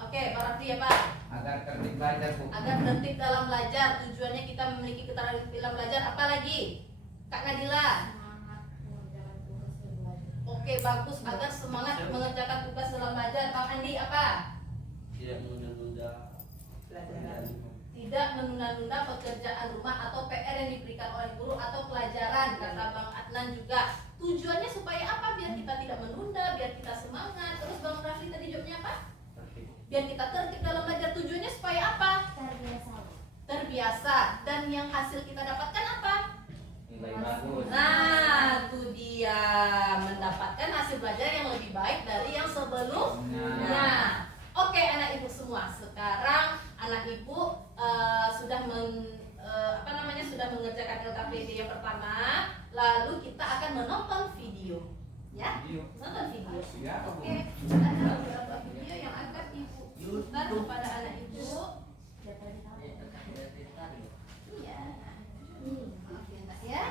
Oke, Pak Raffi ya Pak. Agar tertib belajar, Bu. Agar tertib dalam belajar. Tujuannya kita memiliki keterampilan belajar. Apa lagi? Kak Nadila. Oke, bagus. Agar semangat mengerjakan tugas dalam belajar. Bang Andi apa? Tidak menunda-nunda Pelajaran. Tidak menunda-nunda pekerjaan rumah atau PR yang diberikan oleh guru atau pelajaran, kata Bang Adnan juga. Tujuannya supaya apa? Biar kita tidak menunda, biar kita semangat. Terus Bang Raffi tadi jawabnya apa? Biar kita tertib dalam belajar. Tujuannya supaya apa? Terbiasa. Dan yang hasil kita dapatkan apa? Nilai bagus. Nah, itu dia, mendapatkan hasil belajar yang lebih baik dari yang sebelumnya. Oke, anak ibu semua. Sekarang anak ibu sudah sudah mengerjakan LKPD yang pertama. Lalu kita akan menonton video, ya? Nonton video. Oke, ada beberapa video yang akan ibu putar kepada anak ibu. Iya. Oke, Nak, ya.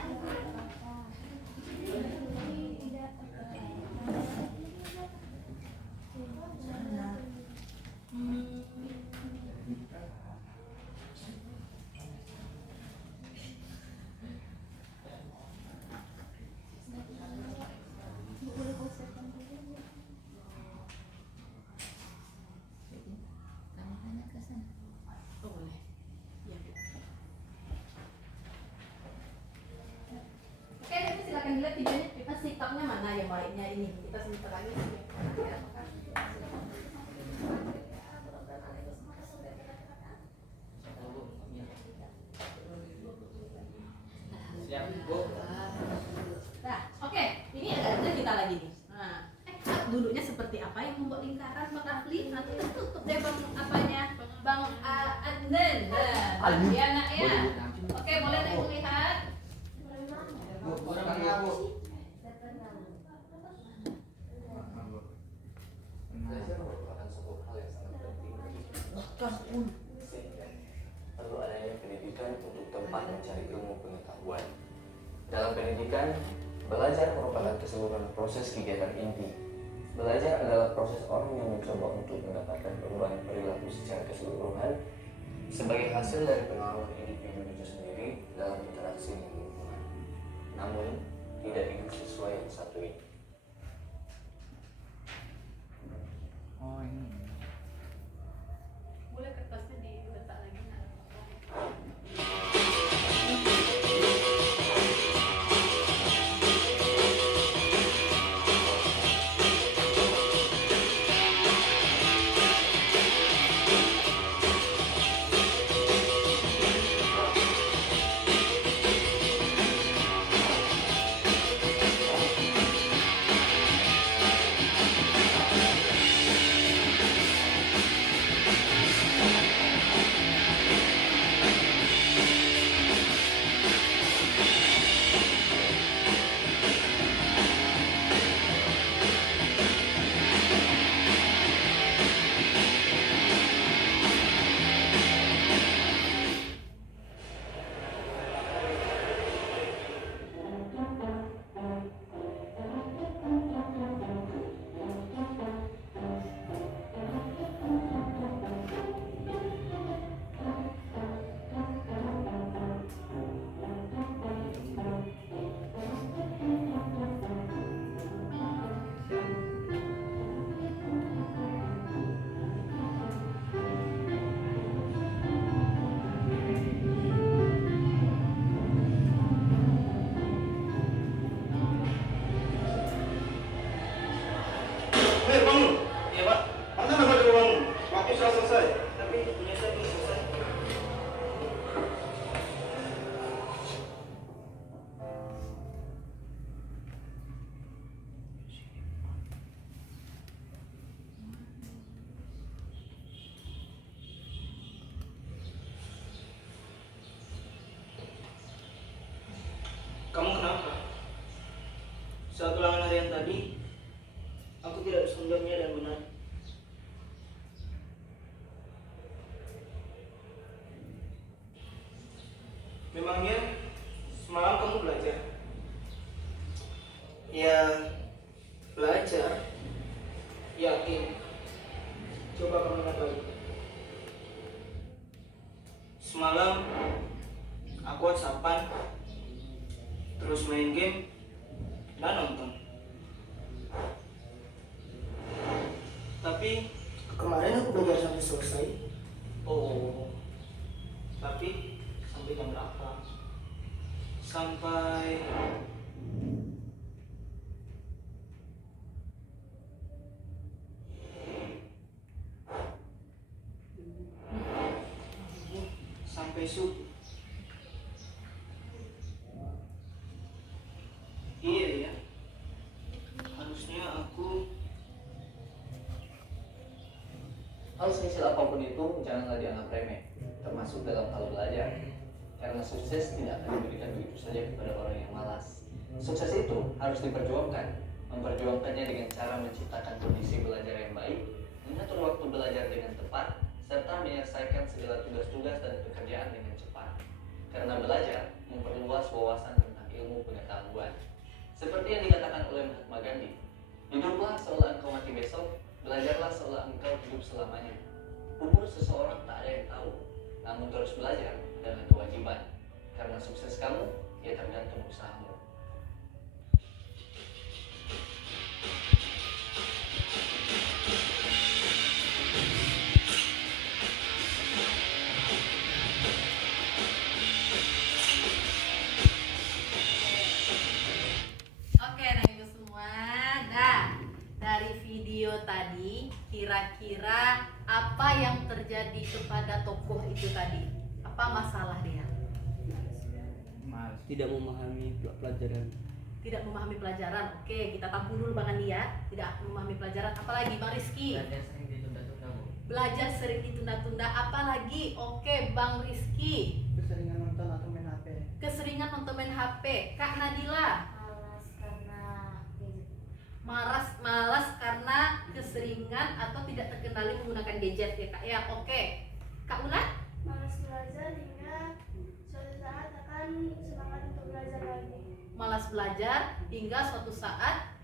Oh, boleh. Iya, Bu. Oke, itu silakan dilihat videonya. Kita sikapnya mana yang baiknya ini. Kita sebentar lagi. Ya nak ya. Oke, boleh Nak Ibu lihat. Belajar merupakan suatu hal yang sangat penting bagi kita. Sehingga perlu adanya pendidikan untuk tempat mencari ilmu pengetahuan. Dalam pendidikan, belajar merupakan keseluruhan proses kegiatan inti. Belajar adalah proses orang yang mencoba untuk mendapatkan perubahan perilaku secara keseluruhan sebagai hasil dari pengalaman individu itu sendiri dalam interaksi dengan lingkungan. Namun, tidak hidup sesuai yang satu ini. Oh ini. Boleh kertasnya diletak lagi Nak. Bangun. Iya Pak. Mana nama coba bangun? Waktu sudah selesai. Tapi punya saya belum selesai. Kamu kenapa? Saat ulangan harian tadi, aku tidak bisa menjawabnya dengan benar. Memangnya semalam kamu belajar? Ya, belajar. Yakin. Coba kamu ingat lagi. Semalam aku WhatsAppan, terus main game dan nonton. Tapi kemarin aku belajar sampai selesai. Oh, tapi sampai jam berapa? Sampai subuh. Iya ya. Harusnya aku Hal sekecil apapun itu janganlah dianggap remeh, termasuk dalam hal belajar. Karena sukses tidak akan diberikan begitu saja kepada orang yang malas. Sukses itu harus diperjuangkan. Memperjuangkannya dengan cara menciptakan kondisi belajar yang baik, mengatur waktu belajar dengan tepat, serta menyelesaikan segala tugas-tugas dan pekerjaan dengan cepat. Karena belajar memperluas wawasan tentang ilmu pengetahuan. Seperti yang dikatakan oleh Mahatma Gandhi, hiduplah seolah engkau mati besok, belajarlah seolah engkau hidup selamanya. Umur seseorang tak ada yang tahu, namun terus belajar adalah kewajiban. Karena sukses kamu, ya tergantung usahamu. Oke, nah itu semua. Nah, dari video tadi, kira-kira apa yang terjadi kepada tokoh itu tadi? Apa masalah dia? Tidak memahami pelajaran. Tidak memahami pelajaran. Oke, kita tampung dulu Bang Andi ya. Tidak memahami pelajaran. Apalagi Bang Rizky? Belajar sering ditunda-tunda, Bu. belajar sering ditunda-tunda, apalagi Oke, Bang Rizky, Keseringan nonton atau main HP. keseringan nonton main HP. Kak Nadila, Malas karena gadget. malas karena keseringan atau tidak terkendali menggunakan gadget ya Kak ya. Oke, Kak Ulan, Malas belajar hingga suatu saat akan semangat untuk belajar lagi. malas belajar hingga suatu saat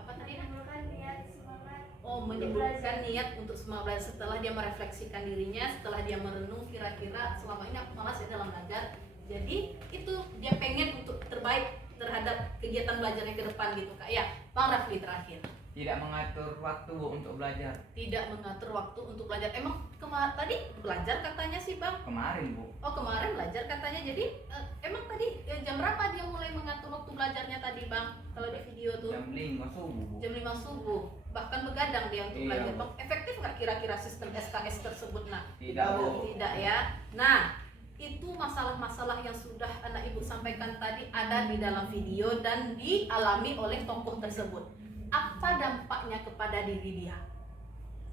apa tadi Nak? Menimbulkan niat semangat. Menimbulkan niat untuk semangat belajar setelah dia merefleksikan dirinya, setelah dia merenung kira-kira selama ini aku malas ya dalam belajar. Jadi itu dia pengen untuk terbaik terhadap kegiatan belajarnya ke depan gitu Kak ya. Bang Rafli terakhir, Tidak mengatur waktu Bu untuk belajar. tidak mengatur waktu untuk belajar. Emang tadi belajar katanya sih Bang? Kemarin Bu, Oh kemarin belajar katanya. Jadi emang tadi jam berapa dia mulai mengatur waktu belajarnya tadi Bang? Kalau di video tuh jam 5 subuh Bu. jam 5 subuh, bahkan begadang dia untuk Iya, belajar. Bu. Bang, efektif nggak kira-kira sistem SKS tersebut Nak? Tidak Bu. Tidak ya. Nah, itu masalah-masalah yang sudah anak ibu sampaikan tadi ada di dalam video dan dialami oleh tokoh tersebut. Apa dampaknya kepada diri dia?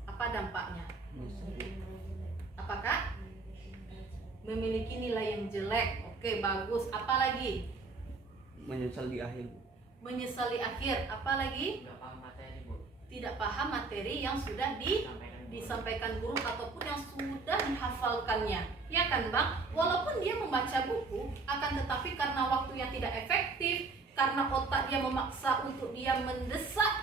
Apa dampaknya? Apakah memiliki nilai yang jelek? Oke, bagus. Apa lagi? Menyesal di akhir. Menyesali akhir. Apa lagi? Nggak paham materi Bu. Tidak paham materi yang sudah disampaikan guru ataupun yang sudah dihafalkannya, ya kan Bang? Walaupun dia membaca buku, akan tetapi karena waktunya tidak efektif, karena otak dia memaksa untuk dia mendesak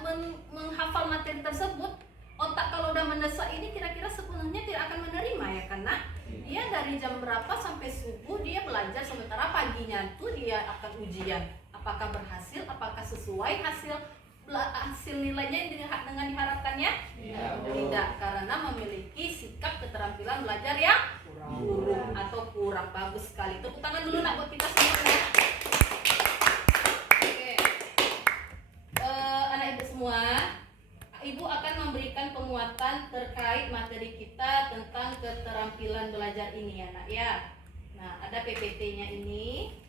menghafal materi tersebut. Otak kalau udah mendesak ini kira-kira sepenuhnya tidak akan menerima ya, karena dia dari jam berapa sampai subuh dia belajar, sementara paginya tuh dia akan ujian. Apakah berhasil? Apakah sesuai hasil nilainya dengan diharapkannya? Tidak, karena memiliki sikap keterampilan belajar yang buruk atau kurang. Bagus sekali. Tepuk tangan dulu Nak buat kita semua ya. Oke. Anak ibu semua, ibu akan memberikan penguatan terkait materi kita tentang keterampilan belajar ini ya Nak ya. Nah, ada PPT-nya ini.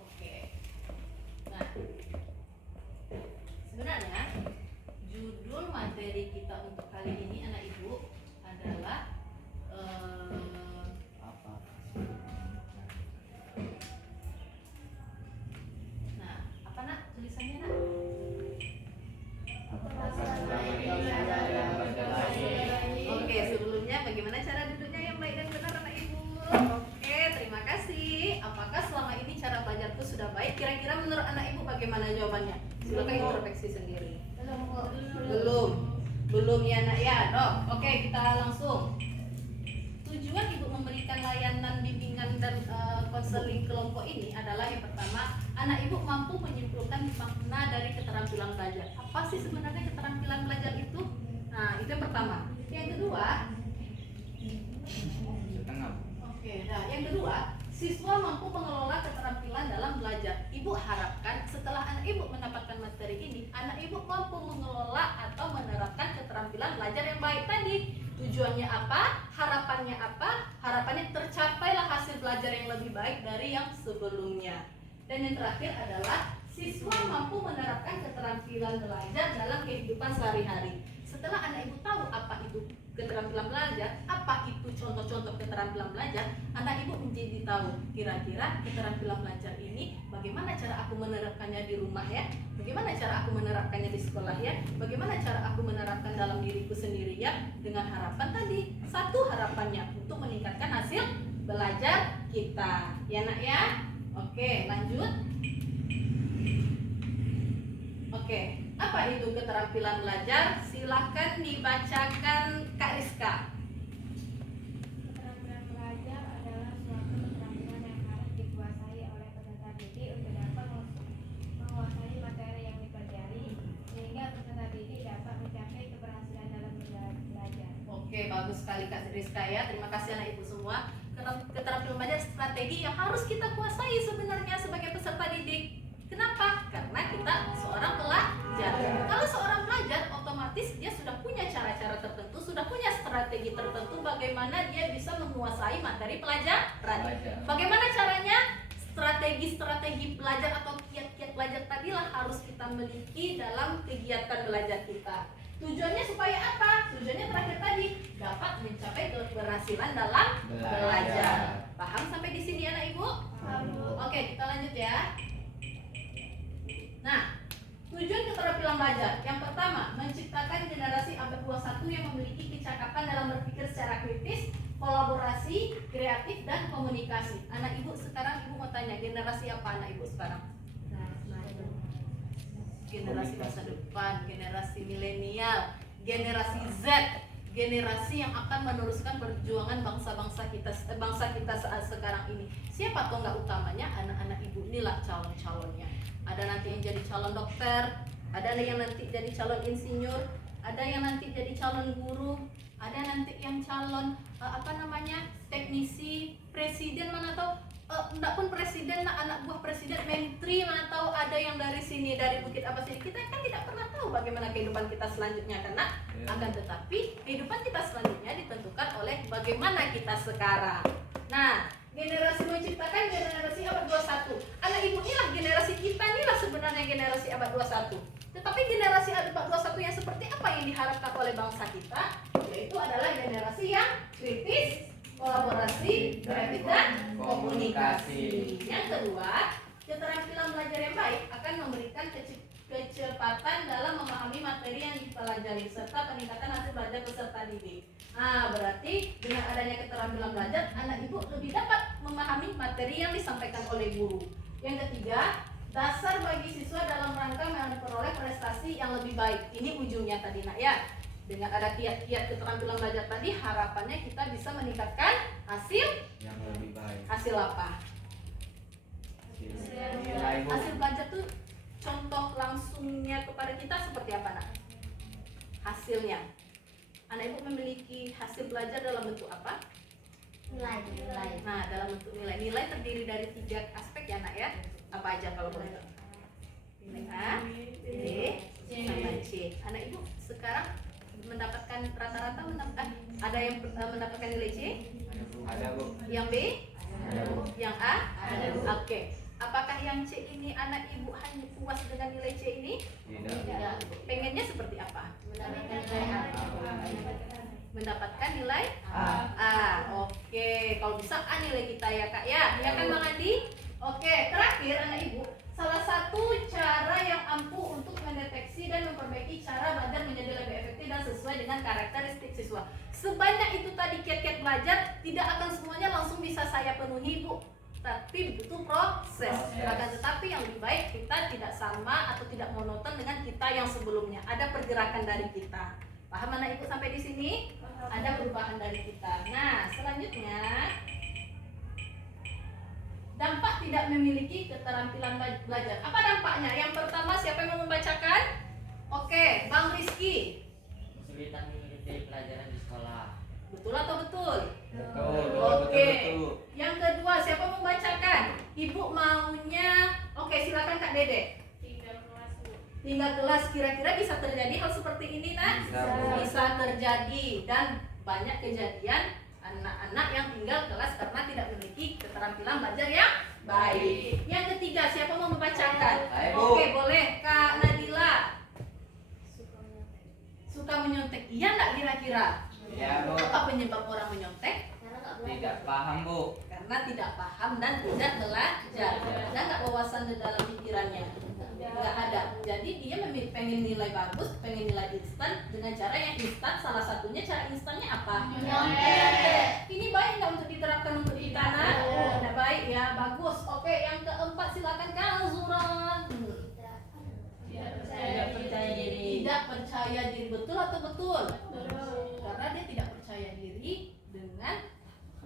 Oke. Nah, sebenarnya judul materi kita untuk kali ini anak ibu adalah Apa? nah, apa Nak tulisannya Nak? Oke, sebelumnya bagaimana cara duduknya yang baik dan benar anak ibu? Oke, terima kasih. Apakah selama ini cara belajarku sudah baik? Kira-kira menurut anak ibu bagaimana jawabannya? Silakan introspeksi sendiri. Belum ya Nak ya. Dok, oke kita langsung. Tujuan ibu memberikan layanan bimbingan dan konseling kelompok ini adalah yang pertama, anak ibu mampu menyimpulkan makna dari keterampilan belajar. Apa sih sebenarnya keterampilan belajar itu? Nah, itu yang pertama. Yang kedua, setengah Bu. oke, nah yang kedua, siswa mampu mengelola keterampilan dalam belajar. Ibu harapkan setelah anak ibu mendapatkan materi ini, anak ibu mampu mengelola atau menerapkan keterampilan belajar yang baik tadi. Tujuannya apa? Harapannya apa? Harapannya tercapailah hasil belajar yang lebih baik dari yang sebelumnya. Dan yang terakhir adalah siswa mampu menerapkan keterampilan belajar dalam kehidupan sehari-hari. Setelah anak ibu tahu apa itu keterampilan belajar, apa itu contoh-contoh keterampilan belajar, anak ibu menjadi tahu kira-kira keterampilan belajar ini bagaimana cara aku menerapkannya di rumah ya, bagaimana cara aku menerapkannya di sekolah ya, bagaimana cara aku menerapkan dalam diriku sendiri ya, dengan harapan tadi, satu harapannya untuk meningkatkan hasil belajar kita ya Nak ya. Oke, lanjut. Oke, apa itu keterampilan belajar? Silakan dibacakan Kak Rizka. Keterampilan belajar adalah suatu keterampilan yang harus dikuasai oleh peserta didik untuk dapat menguasai materi yang dipelajari sehingga peserta didik dapat mencapai keberhasilan dalam belajar. Oke, bagus sekali Kak Rizka ya. Terima kasih anak ibu semua. Keterampilan belajar strategi yang harus kita kuasai sebenarnya sebagai peserta didik. Kenapa? Karena kita seorang pelajar. belajar. Kalau seorang pelajar otomatis dia sudah punya cara-cara tertentu, sudah punya strategi tertentu bagaimana dia bisa menguasai materi pelajaran. Bagaimana caranya? Strategi-strategi belajar atau kiat-kiat belajar tadilah harus kita miliki dalam kegiatan belajar kita. Tujuannya supaya apa? Tujuannya terakhir tadi dapat mencapai keberhasilan dalam belajar. Paham sampai di sini anak ibu? Oke, kita lanjut ya. Nah, tujuan keterampilan belajar. Yang pertama, menciptakan generasi abad 21 yang memiliki kecakapan dalam berpikir secara kritis, kolaborasi, kreatif, dan komunikasi. Anak ibu sekarang ibu mau tanya, generasi apa anak ibu sekarang? Generasi masa depan, generasi milenial, generasi Z, generasi yang akan meneruskan perjuangan bangsa kita saat sekarang ini. Siapa tonggak utamanya? Anak-anak ibu inilah calon-calonnya. Ada nanti yang jadi calon dokter, ada yang nanti jadi calon insinyur, ada yang nanti jadi calon guru, ada nanti yang calon teknisi, presiden, mana tahu enggak pun presiden, anak buah presiden, menteri, mana tahu ada yang dari sini, dari Bukit apa sini. Kita kan tidak pernah tahu bagaimana kehidupan kita selanjutnya, karena akan tetapi kehidupan kita selanjutnya ditentukan oleh bagaimana kita sekarang. Nah, generasi menciptakan generasi abad 21. Anak ibu inilah generasi kita, inilah sebenarnya generasi abad 21. Tetapi generasi abad 21 yang seperti apa yang diharapkan oleh bangsa kita? Yaitu adalah generasi yang kritis, kolaborasi, kreatif, dan komunikasi. Yang kedua, keterampilan belajar yang baik akan memberikan kecepatan dalam memahami materi yang dipelajari serta peningkatan hasil belajar peserta didik. Berarti dengan adanya keterampilan belajar, anak ibu lebih dapat memahami materi yang disampaikan oleh guru. Yang ketiga, dasar bagi siswa dalam rangka memperoleh prestasi yang lebih baik. Ini ujungnya tadi nak ya. Dengan ada kiat-kiat keterampilan belajar tadi, harapannya kita bisa meningkatkan hasil yang lebih baik. Hasil apa? Hasil belajar tuh contoh langsungnya kepada kita seperti apa nak? Hasilnya. Anak ibu memiliki hasil belajar dalam bentuk apa? Nilai. Nah, dalam bentuk nilai. Nilai terdiri dari 3 aspek ya nak ya. Apa aja kalau boleh tahu? Nilai A, B, sama C. Anak ibu sekarang mendapatkan rata-rata ada yang mendapatkan nilai C? Ada bu. Yang B? Ada bu. Yang A? Ada bu. Oke. Apakah yang C ini anak ibu hanya puas dengan nilai C ini? Tidak. Pengennya seperti apa? Mendapatkan nilai A. Oke, kalau bisa A nilai kita ya kak ya. Ya kan Bang Andi? Oke, terakhir anak ibu, salah satu cara yang ampuh untuk mendeteksi dan memperbaiki cara belajar menjadi lebih efektif dan sesuai dengan karakteristik siswa. Sebanyak itu tadi kiat-kiat belajar, tidak akan semuanya langsung bisa saya penuhi bu, tapi butuh proses. Bahkan tetapi yang lebih baik kita tidak sama atau tidak monoton dengan kita yang sebelumnya. Ada pergerakan dari kita. Paham anak ibu sampai di sini? Ada perubahan dari kita. Nah, selanjutnya dampak tidak memiliki keterampilan belajar. Apa dampaknya? Yang pertama, siapa yang mau membacakan? Oke, Bang Rizky. Kesulitan mengikuti pelajaran di sekolah. Betul atau betul? Betul. Oke. Betul. Yang kedua, siapa mau membacakan? Ibu maunya. Oke, silakan Kak Dede. Tinggal kelas, kira-kira bisa terjadi hal seperti ini nak? Bisa terjadi, dan banyak kejadian anak-anak yang tinggal kelas karena tidak memiliki keterampilan belajar yang baik. Yang ketiga, siapa mau membacakan? Ayo, Bu. Oke, boleh Kak Nadila. Suka menyontek, iya nggak kira-kira? Ya bu. Apa penyebab orang menyontek? Tidak paham bu. Karena tidak paham dan tidak belajar. Ada nggak wawasan di dalam pikirannya? Nggak ada. Jadi dia pengen nilai bagus, pengen nilai instan dengan cara yang instan. Salah satunya cara instannya apa? Menyontek. Ini baik nggak untuk diterapkan untuk kita? Tidak baik ya, bagus. Oke, yang keempat silakan Kak Zuran. Tidak percaya diri. Tidak percaya diri, betul atau betul? Karena dia tidak percaya diri dengan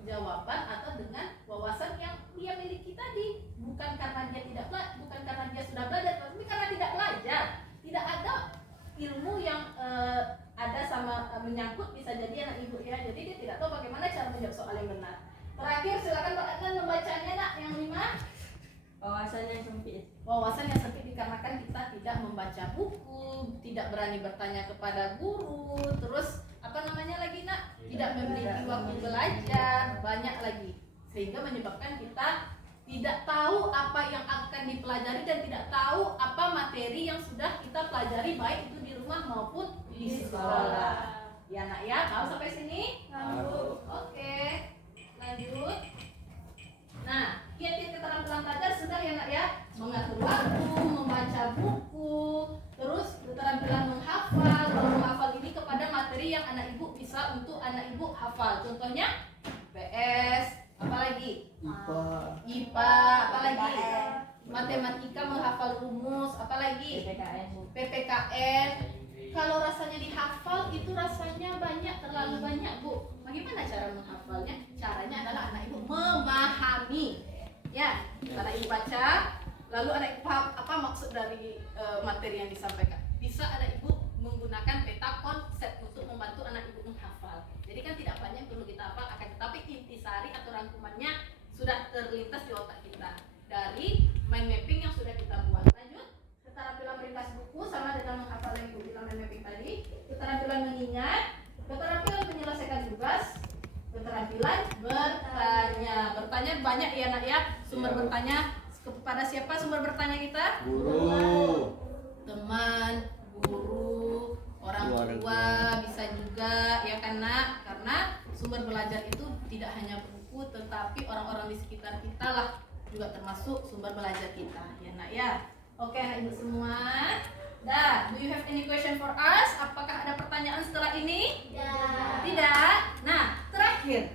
jawaban atau dengan wawasan yang dia miliki tadi, bukan karena dia tidak bukan karena dia sudah belajar, tapi karena tidak belajar. Tidak ada ilmu yang ada sama menyangkut bisa jadi anak ibu ya. Jadi dia tidak tahu bagaimana cara menjawab soal yang benar. Terakhir silakan Pak Adnan membacanya nak yang 5. Wawasannya sempit. Wawasan yang sempit dikarenakan kita tidak membaca buku, tidak berani bertanya kepada guru, terus apa namanya lagi nak, tidak memiliki waktu belajar, banyak lagi, sehingga menyebabkan kita tidak tahu apa yang akan dipelajari dan tidak tahu apa materi yang sudah kita pelajari baik itu di rumah maupun di sekolah. Ya nak ya, tahu sampai sini? Tahu. Oke, lanjut. Nah, kiat-kiat keterampilan belajar sudah ya nak ya, mengatur waktu, membaca buku, terus keterampilan menghafal. Kalau menghafal ini kepada materi yang anak ibu bisa untuk anak ibu hafal. Contohnya PS, apalagi? IPA, apalagi? Matematika menghafal rumus, apalagi? PPKN. Kalau rasanya dihafal itu rasanya banyak, terlalu banyak Bu. Bagaimana cara menghafalnya? Caranya adalah anak ibu memahami. Ya, anak ibu baca, lalu anak ibu paham apa maksud dari materi yang disampaikan. Bisa anak ibu menggunakan peta konsep untuk membantu anak ibu menghafal. Jadi kan tidak banyak perlu kita hafal, akan tetapi intisari atau rangkumannya sudah terlintas di otak kita dari mind mapping yang sudah kita buat. Lanjut, keterampilan meringkas buku sama dengan menghafal yang ibu bilang mind mapping tadi. Keterampilan mengingat, keterampilan menyelesaikan tugas, keterampilan bertanya. Bertanya banyak ya nak ya. Sumber bertanya kepada siapa sumber bertanya kita? Guru. Teman, guru, orang tua bisa juga ya kan nak, karena sumber belajar itu tidak hanya buku tetapi orang-orang di sekitar kita lah juga termasuk sumber belajar kita ya nak ya. Oke anak ibu semua, dah, do you have any question for us? Apakah ada pertanyaan setelah ini? Tidak. Nah, terakhir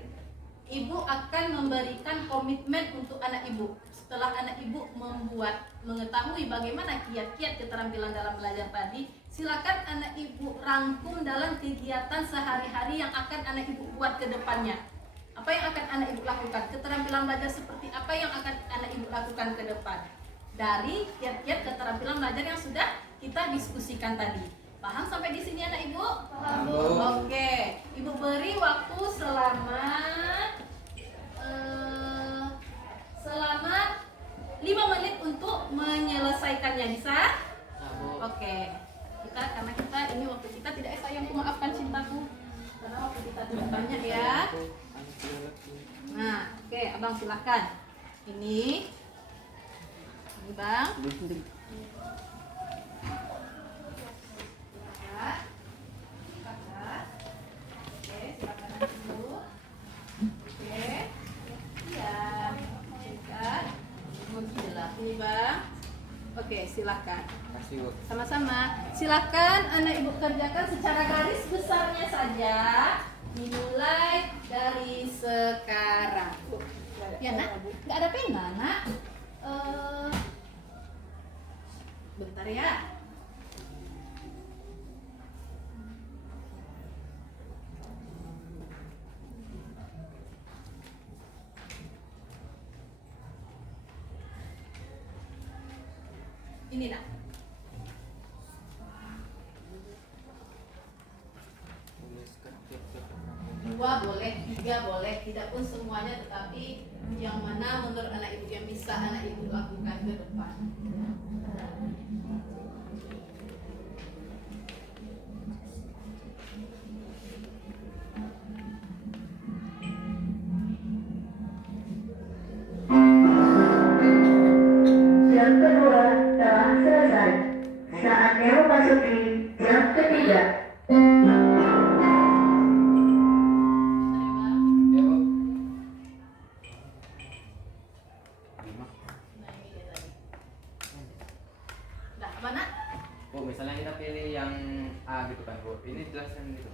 ibu akan memberikan komitmen untuk anak ibu. Setelah anak ibu mengetahui bagaimana kiat-kiat keterampilan dalam belajar tadi, silakan anak ibu rangkum dalam kegiatan sehari-hari yang akan anak ibu buat ke depannya. Apa yang akan anak ibu lakukan? Keterampilan belajar seperti apa yang akan anak ibu lakukan ke depan? Dari kiat-kiat keterampilan belajar yang sudah kita diskusikan tadi. Paham sampai di sini anak ibu? Paham. Oke, ibu beri waktu selama 5 menit untuk menyelesaikannya, bisa? Oke. Karena kita ini waktu kita tidak sayangku, maafkan cintaku. Karena waktu kita tidak banyak ya. Nah, oke, abang silakan. Ini bang. Silakan. Oke, silakan dulu. Oke. Siap. Silakan. Jelas ini bang. Oke, silakan. Sama-sama. Silakan anak ibu kerjakan secara garis besarnya saja. Dimulai dari sekarang. Ya nak, nggak ada pena nak. Bentar ya. Ini nak. Dua boleh, 3 boleh, tidak pun semuanya, tetapi yang mana menurut anak ibu yang bisa anak ibu lakukan ke depan. Jam kedua telah selesai. Saatnya memasuki jam ketiga. Nah, mana? Oh, misalnya kita pilih yang A gitu kan, Bu. Ini jelaskan gitu.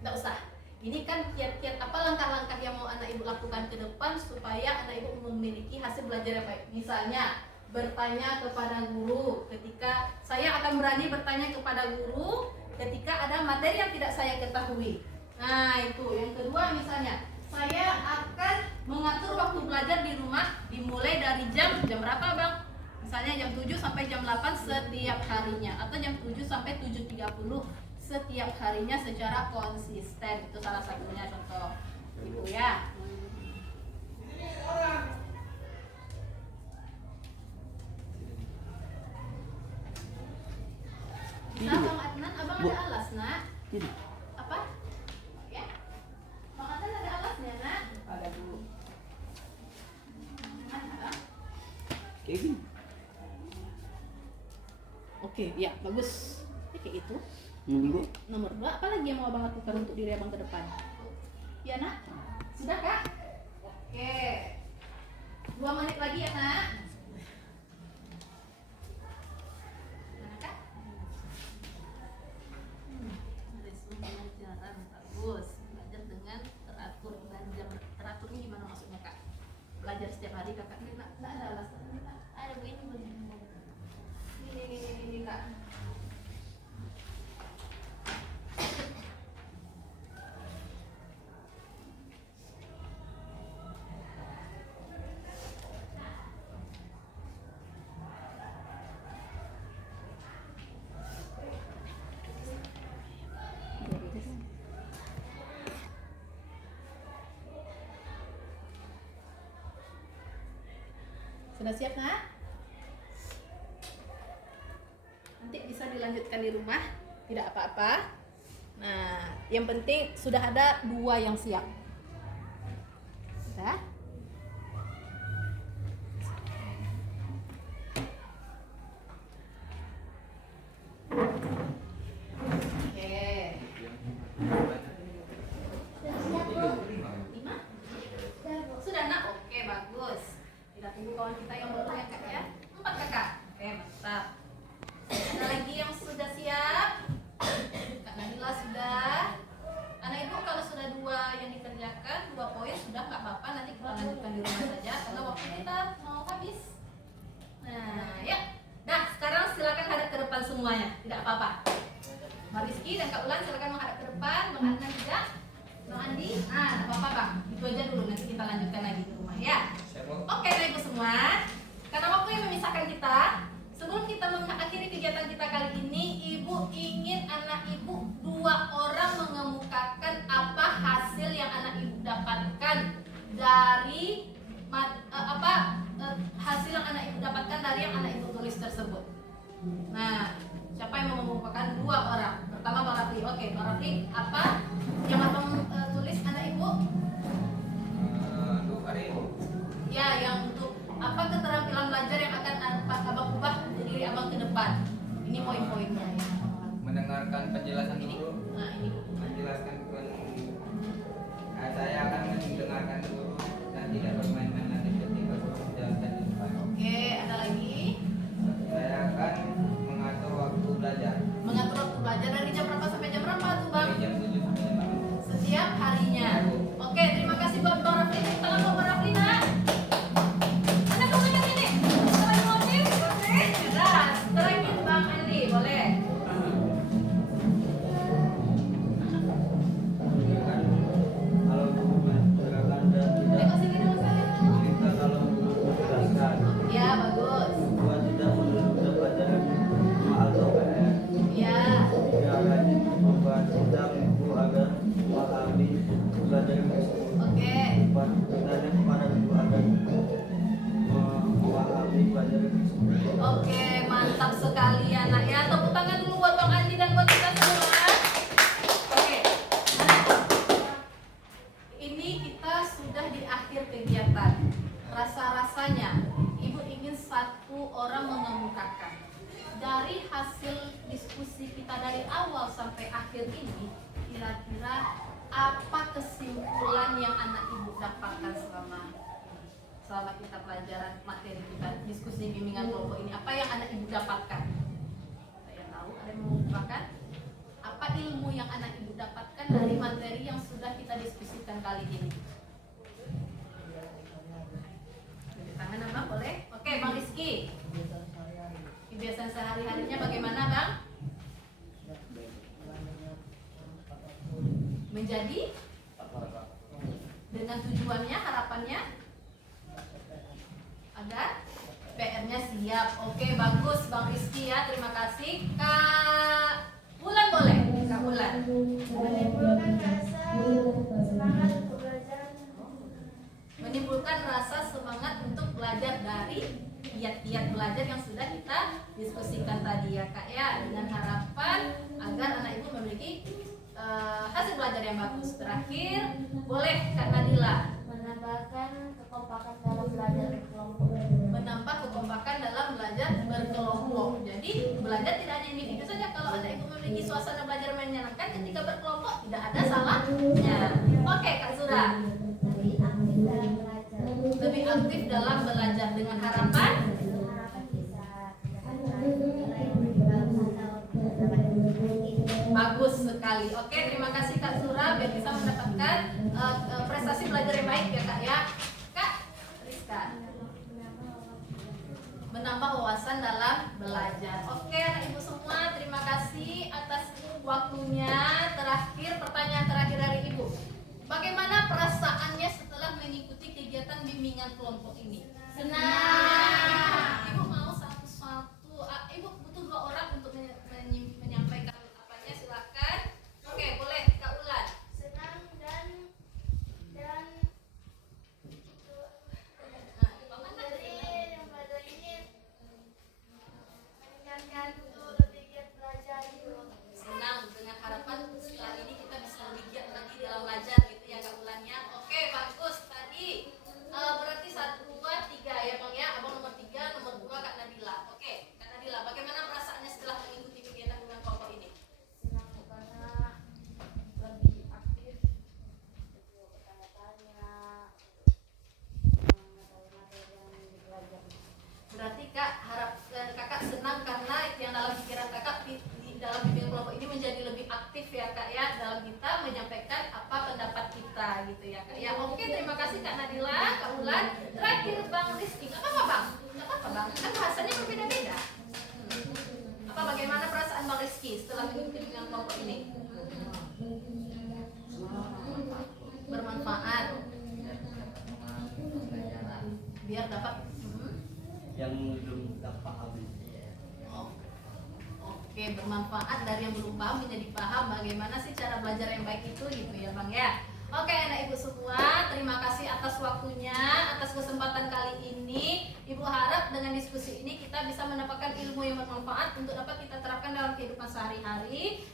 Nggak usah. Ini kan kiat-kiat apa langkah-langkah yang mau anak ibu lakukan ke depan supaya anak ibu memiliki hasil belajar yang baik. Misalnya bertanya kepada guru ketika saya akan berani bertanya kepada guru ketika ada materi yang tidak saya ketahui. Nah itu. Yang kedua misalnya saya akan mengatur waktu belajar di rumah dimulai dari jam berapa bang? Misalnya jam 7 sampai jam 8 setiap harinya, atau jam 7 sampai 7.30 setiap harinya secara konsisten. Itu salah satunya contoh ibu ya. Bisa Bang Adnan, abang Bu. ada alas nak? Tidak. Apa? Ya? Bang Adnan ada alasnya nak? Ada Bu. Ada. Kayak gini. Oke, ya bagus. Ya, kayak itu. Nunggu. Nomor 2, apa lagi yang mau abang lakukan untuk diri abang ke depan? Ya nak? Sudah kak? Oke. 2 menit lagi ya nak? Mana kak? Respon pelajaran bagus. Belajar dengan teratur dan jam. Teraturnya gimana maksudnya kak? Belajar setiap hari kakak ini nggak ada alasan. Ada begini. Ini kak. Sudah siap nak? Nanti bisa dilanjutkan di rumah, tidak apa-apa. Nah, yang penting sudah ada 2 yang siap. Sudah? Oke. Siap Bu. 5? Sudah Bu. Sudah nak? Oke, bagus. Kita tunggu kawan kita yang baru ya kak ya. 4 kakak. Oke, mantap. Ada lagi yang sudah siap? Kak Nadila sudah. Anak ibu kalau sudah 2 yang dikerjakan, 2 poin sudah nggak apa-apa. Nanti kita lanjutkan di rumah saja karena waktu kita mau habis. Nah, ya. Nah, sekarang silakan hadap ke depan semuanya. Tidak apa-apa. Mbak Rizky dan Kak Ulan silakan menghadap ke depan. Bang Adnan juga. Bang Andi. Nah, tidak apa-apa Bang. Itu aja dulu. Nanti kita lanjutkan lagi di rumah ya. Oke, Bapak Ibu semua. Karena waktu yang memisahkan kita, sebelum kita mengakhiri kegiatan kita kali ini, Ibu ingin anak Ibu 2 orang mengemukakan apa hasil yang anak Ibu dapatkan dari hasil yang anak Ibu dapatkan dari yang anak Ibu tulis tersebut. Nah, siapa yang mau mengemukakan 2 orang? Pertama Bang Rafli. Oke, Bang Rafli, apa yang Abang tulis anak Ibu? Untuk hari Ya, yang untuk apa keterampilan belajar yang akan abang ubah diri abang ke depan. Ini poin-poinnya ya. mendengarkan penjelasan Ini, guru, nah ini. menjelaskan saya akan mendengarkan guru dan tidak bermain-main lagi ketika guru menjelaskan di depan. Oke, ada lagi. Saya akan mengatur waktu belajar Mengatur waktu belajar dari jam berapa sampai jam berapa tuh bang? dari jam 7 sampai jam 8. Setiap harinya. Oke, terima kasih buat Bang Rafli. Tangan buat Bang Rafli nak. Mana bukunya sini? Setelah mobil, oke. Nah, terakhir Bang Andi, boleh. Kalau guru mencerahkan dan tidak Tengok sini dulu saya. cerita kalau guru menjelaskan. Ya, bagus. Dua, tidak menunda pelajaran atau PR. Ya. Tiga, rajin membuat sidang buku agar memahami pelajaran tersebut. Oke. Empat, bertanya kepada guru agar memahami pelajaran tersebut. Oke, mantap sekali anak ya. Tepuk tangan dulu buat Bang Andi dan buat kita semua. Oke, ini kita sudah di akhir kegiatan. Rasa-rasanya Ibu ingin 1 orang mengemukakan dari hasil diskusi kita dari awal sampai akhir ini. Kira-kira apa kesimpulan yang anak Ibu dapatkan selama kita pelajaran materi kita diskusi bimbingan kelompok ini? Apa yang anak Ibu dapatkan? Saya tahu ada yang mengumpulkan apa ilmu yang anak Ibu dapatkan dari materi yang sudah kita diskusikan kali ini. Dari tangan Abang boleh? Oke, Bang Rizky. Kebiasaan sehari-harinya bagaimana Bang? Menjadi dengan tujuannya, harapannya agar PR-nya siap. Oke, bagus Bang Rizky ya, terima kasih. Kak Wulan boleh? Kak Wulan. Menimbulkan rasa semangat untuk belajar. Menimbulkan rasa semangat untuk belajar dari kiat-kiat belajar yang sudah kita diskusikan tadi ya Kak ya, dengan harapan agar anak ibu memiliki hasil belajar yang bagus. Terakhir, boleh Kak Nadila menambahkan kekompakan dalam belajar berkelompok. menambah kekompakan dalam belajar berkelompok. Jadi belajar tidak hanya individu saja. Kalau anak ibu memiliki suasana belajar menyenangkan ketika berkelompok, tidak ada salahnya. Oke Kak Zura, Lebih aktif dalam belajar. lebih aktif dalam belajar dengan harapan Harapan bisa mendapatkan nilai yang lebih bagus atau mendapatkan ilmu tinggi. bagus sekali. Oke, terima kasih Kak Zura biar bisa mendapatkan prestasi belajar yang baik ya Kak ya. Kak Rizka, menambah wawasan dalam belajar. Oke anak ibu semua, terima kasih atas waktunya. Terakhir, pertanyaan terakhir dari ibu, bagaimana perasaannya setelah mengikuti kegiatan bimbingan kelompok ini? Senang. Ibu mau satu-satu, ibu butuh 2 orang untuk menyampaikan apanya, silakan. Oke, boleh Kak Ulan. Senang dan dari yang belajar ini meningkatkan untuk lebih giat belajar gitu. Senang dengan harapan setelah ini kita bisa lebih giat lagi dalam belajar gitu ya Kak Ulan ya. Oke, bagus. Tadi berarti 1, 2, 3 ya Bang ya. Abang nomor 3, nomor 2 Kak Nadila. Oke, Kak Nadila, bagaimana perasaannya setelah mengikuti kegiatan bimbingan kelompok ini? Senang karena lebih aktif, lebih bertanya-tanya, materi-materi yang dipelajari. Berarti kakak senang karena yang dalam pikiran kakak di dalam bimbingan kelompok ini menjadi lebih aktif ya Kak ya, dalam kita menyampaikan apa pendapat kita gitu ya Kak ya. Oke, terima kasih Kak Nadila, Kak Ulan. Terakhir Bang Rizky, nggak apa-apa Bang, nggak apa-apa Bang, kan bahasanya berbeda-beda. Apa bagaimana perasaan Bang Rizky setelah mengikuti bimbingan kelompok ini? Bermanfaat, biar dapat yang belum kita pahami. Oke, bermanfaat dari yang belum paham menjadi paham bagaimana sih cara belajar yang baik itu gitu ya Bang ya. Oke anak ibu semua, terima kasih atas waktunya, atas kesempatan kali ini. Ibu harap dengan diskusi ini kita bisa mendapatkan ilmu yang bermanfaat untuk dapat kita terapkan dalam kehidupan sehari-hari.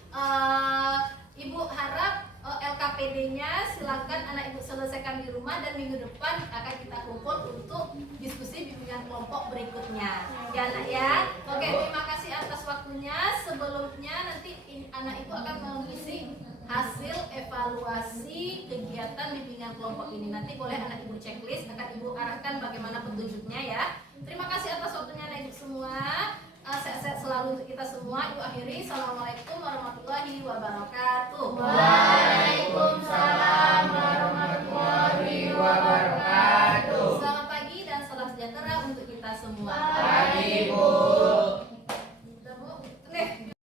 Ibu harap LKPD-nya silakan anak ibu selesaikan di rumah, dan minggu depan akan kita kumpul untuk diskusi bimbingan kelompok berikutnya. Ya anak ya. Oke, terima kasih atas waktunya. Sebelumnya nanti anak ibu akan mengisi hasil evaluasi kegiatan bimbingan kelompok ini. Nanti boleh anak ibu checklist, akan ibu arahkan bagaimana petunjuknya ya. Terima kasih atas waktunya anak ibu semua. Sehat-sehat selalu untuk kita semua. Ibu akhiri. Assalamualaikum warahmatullahi wabarakatuh.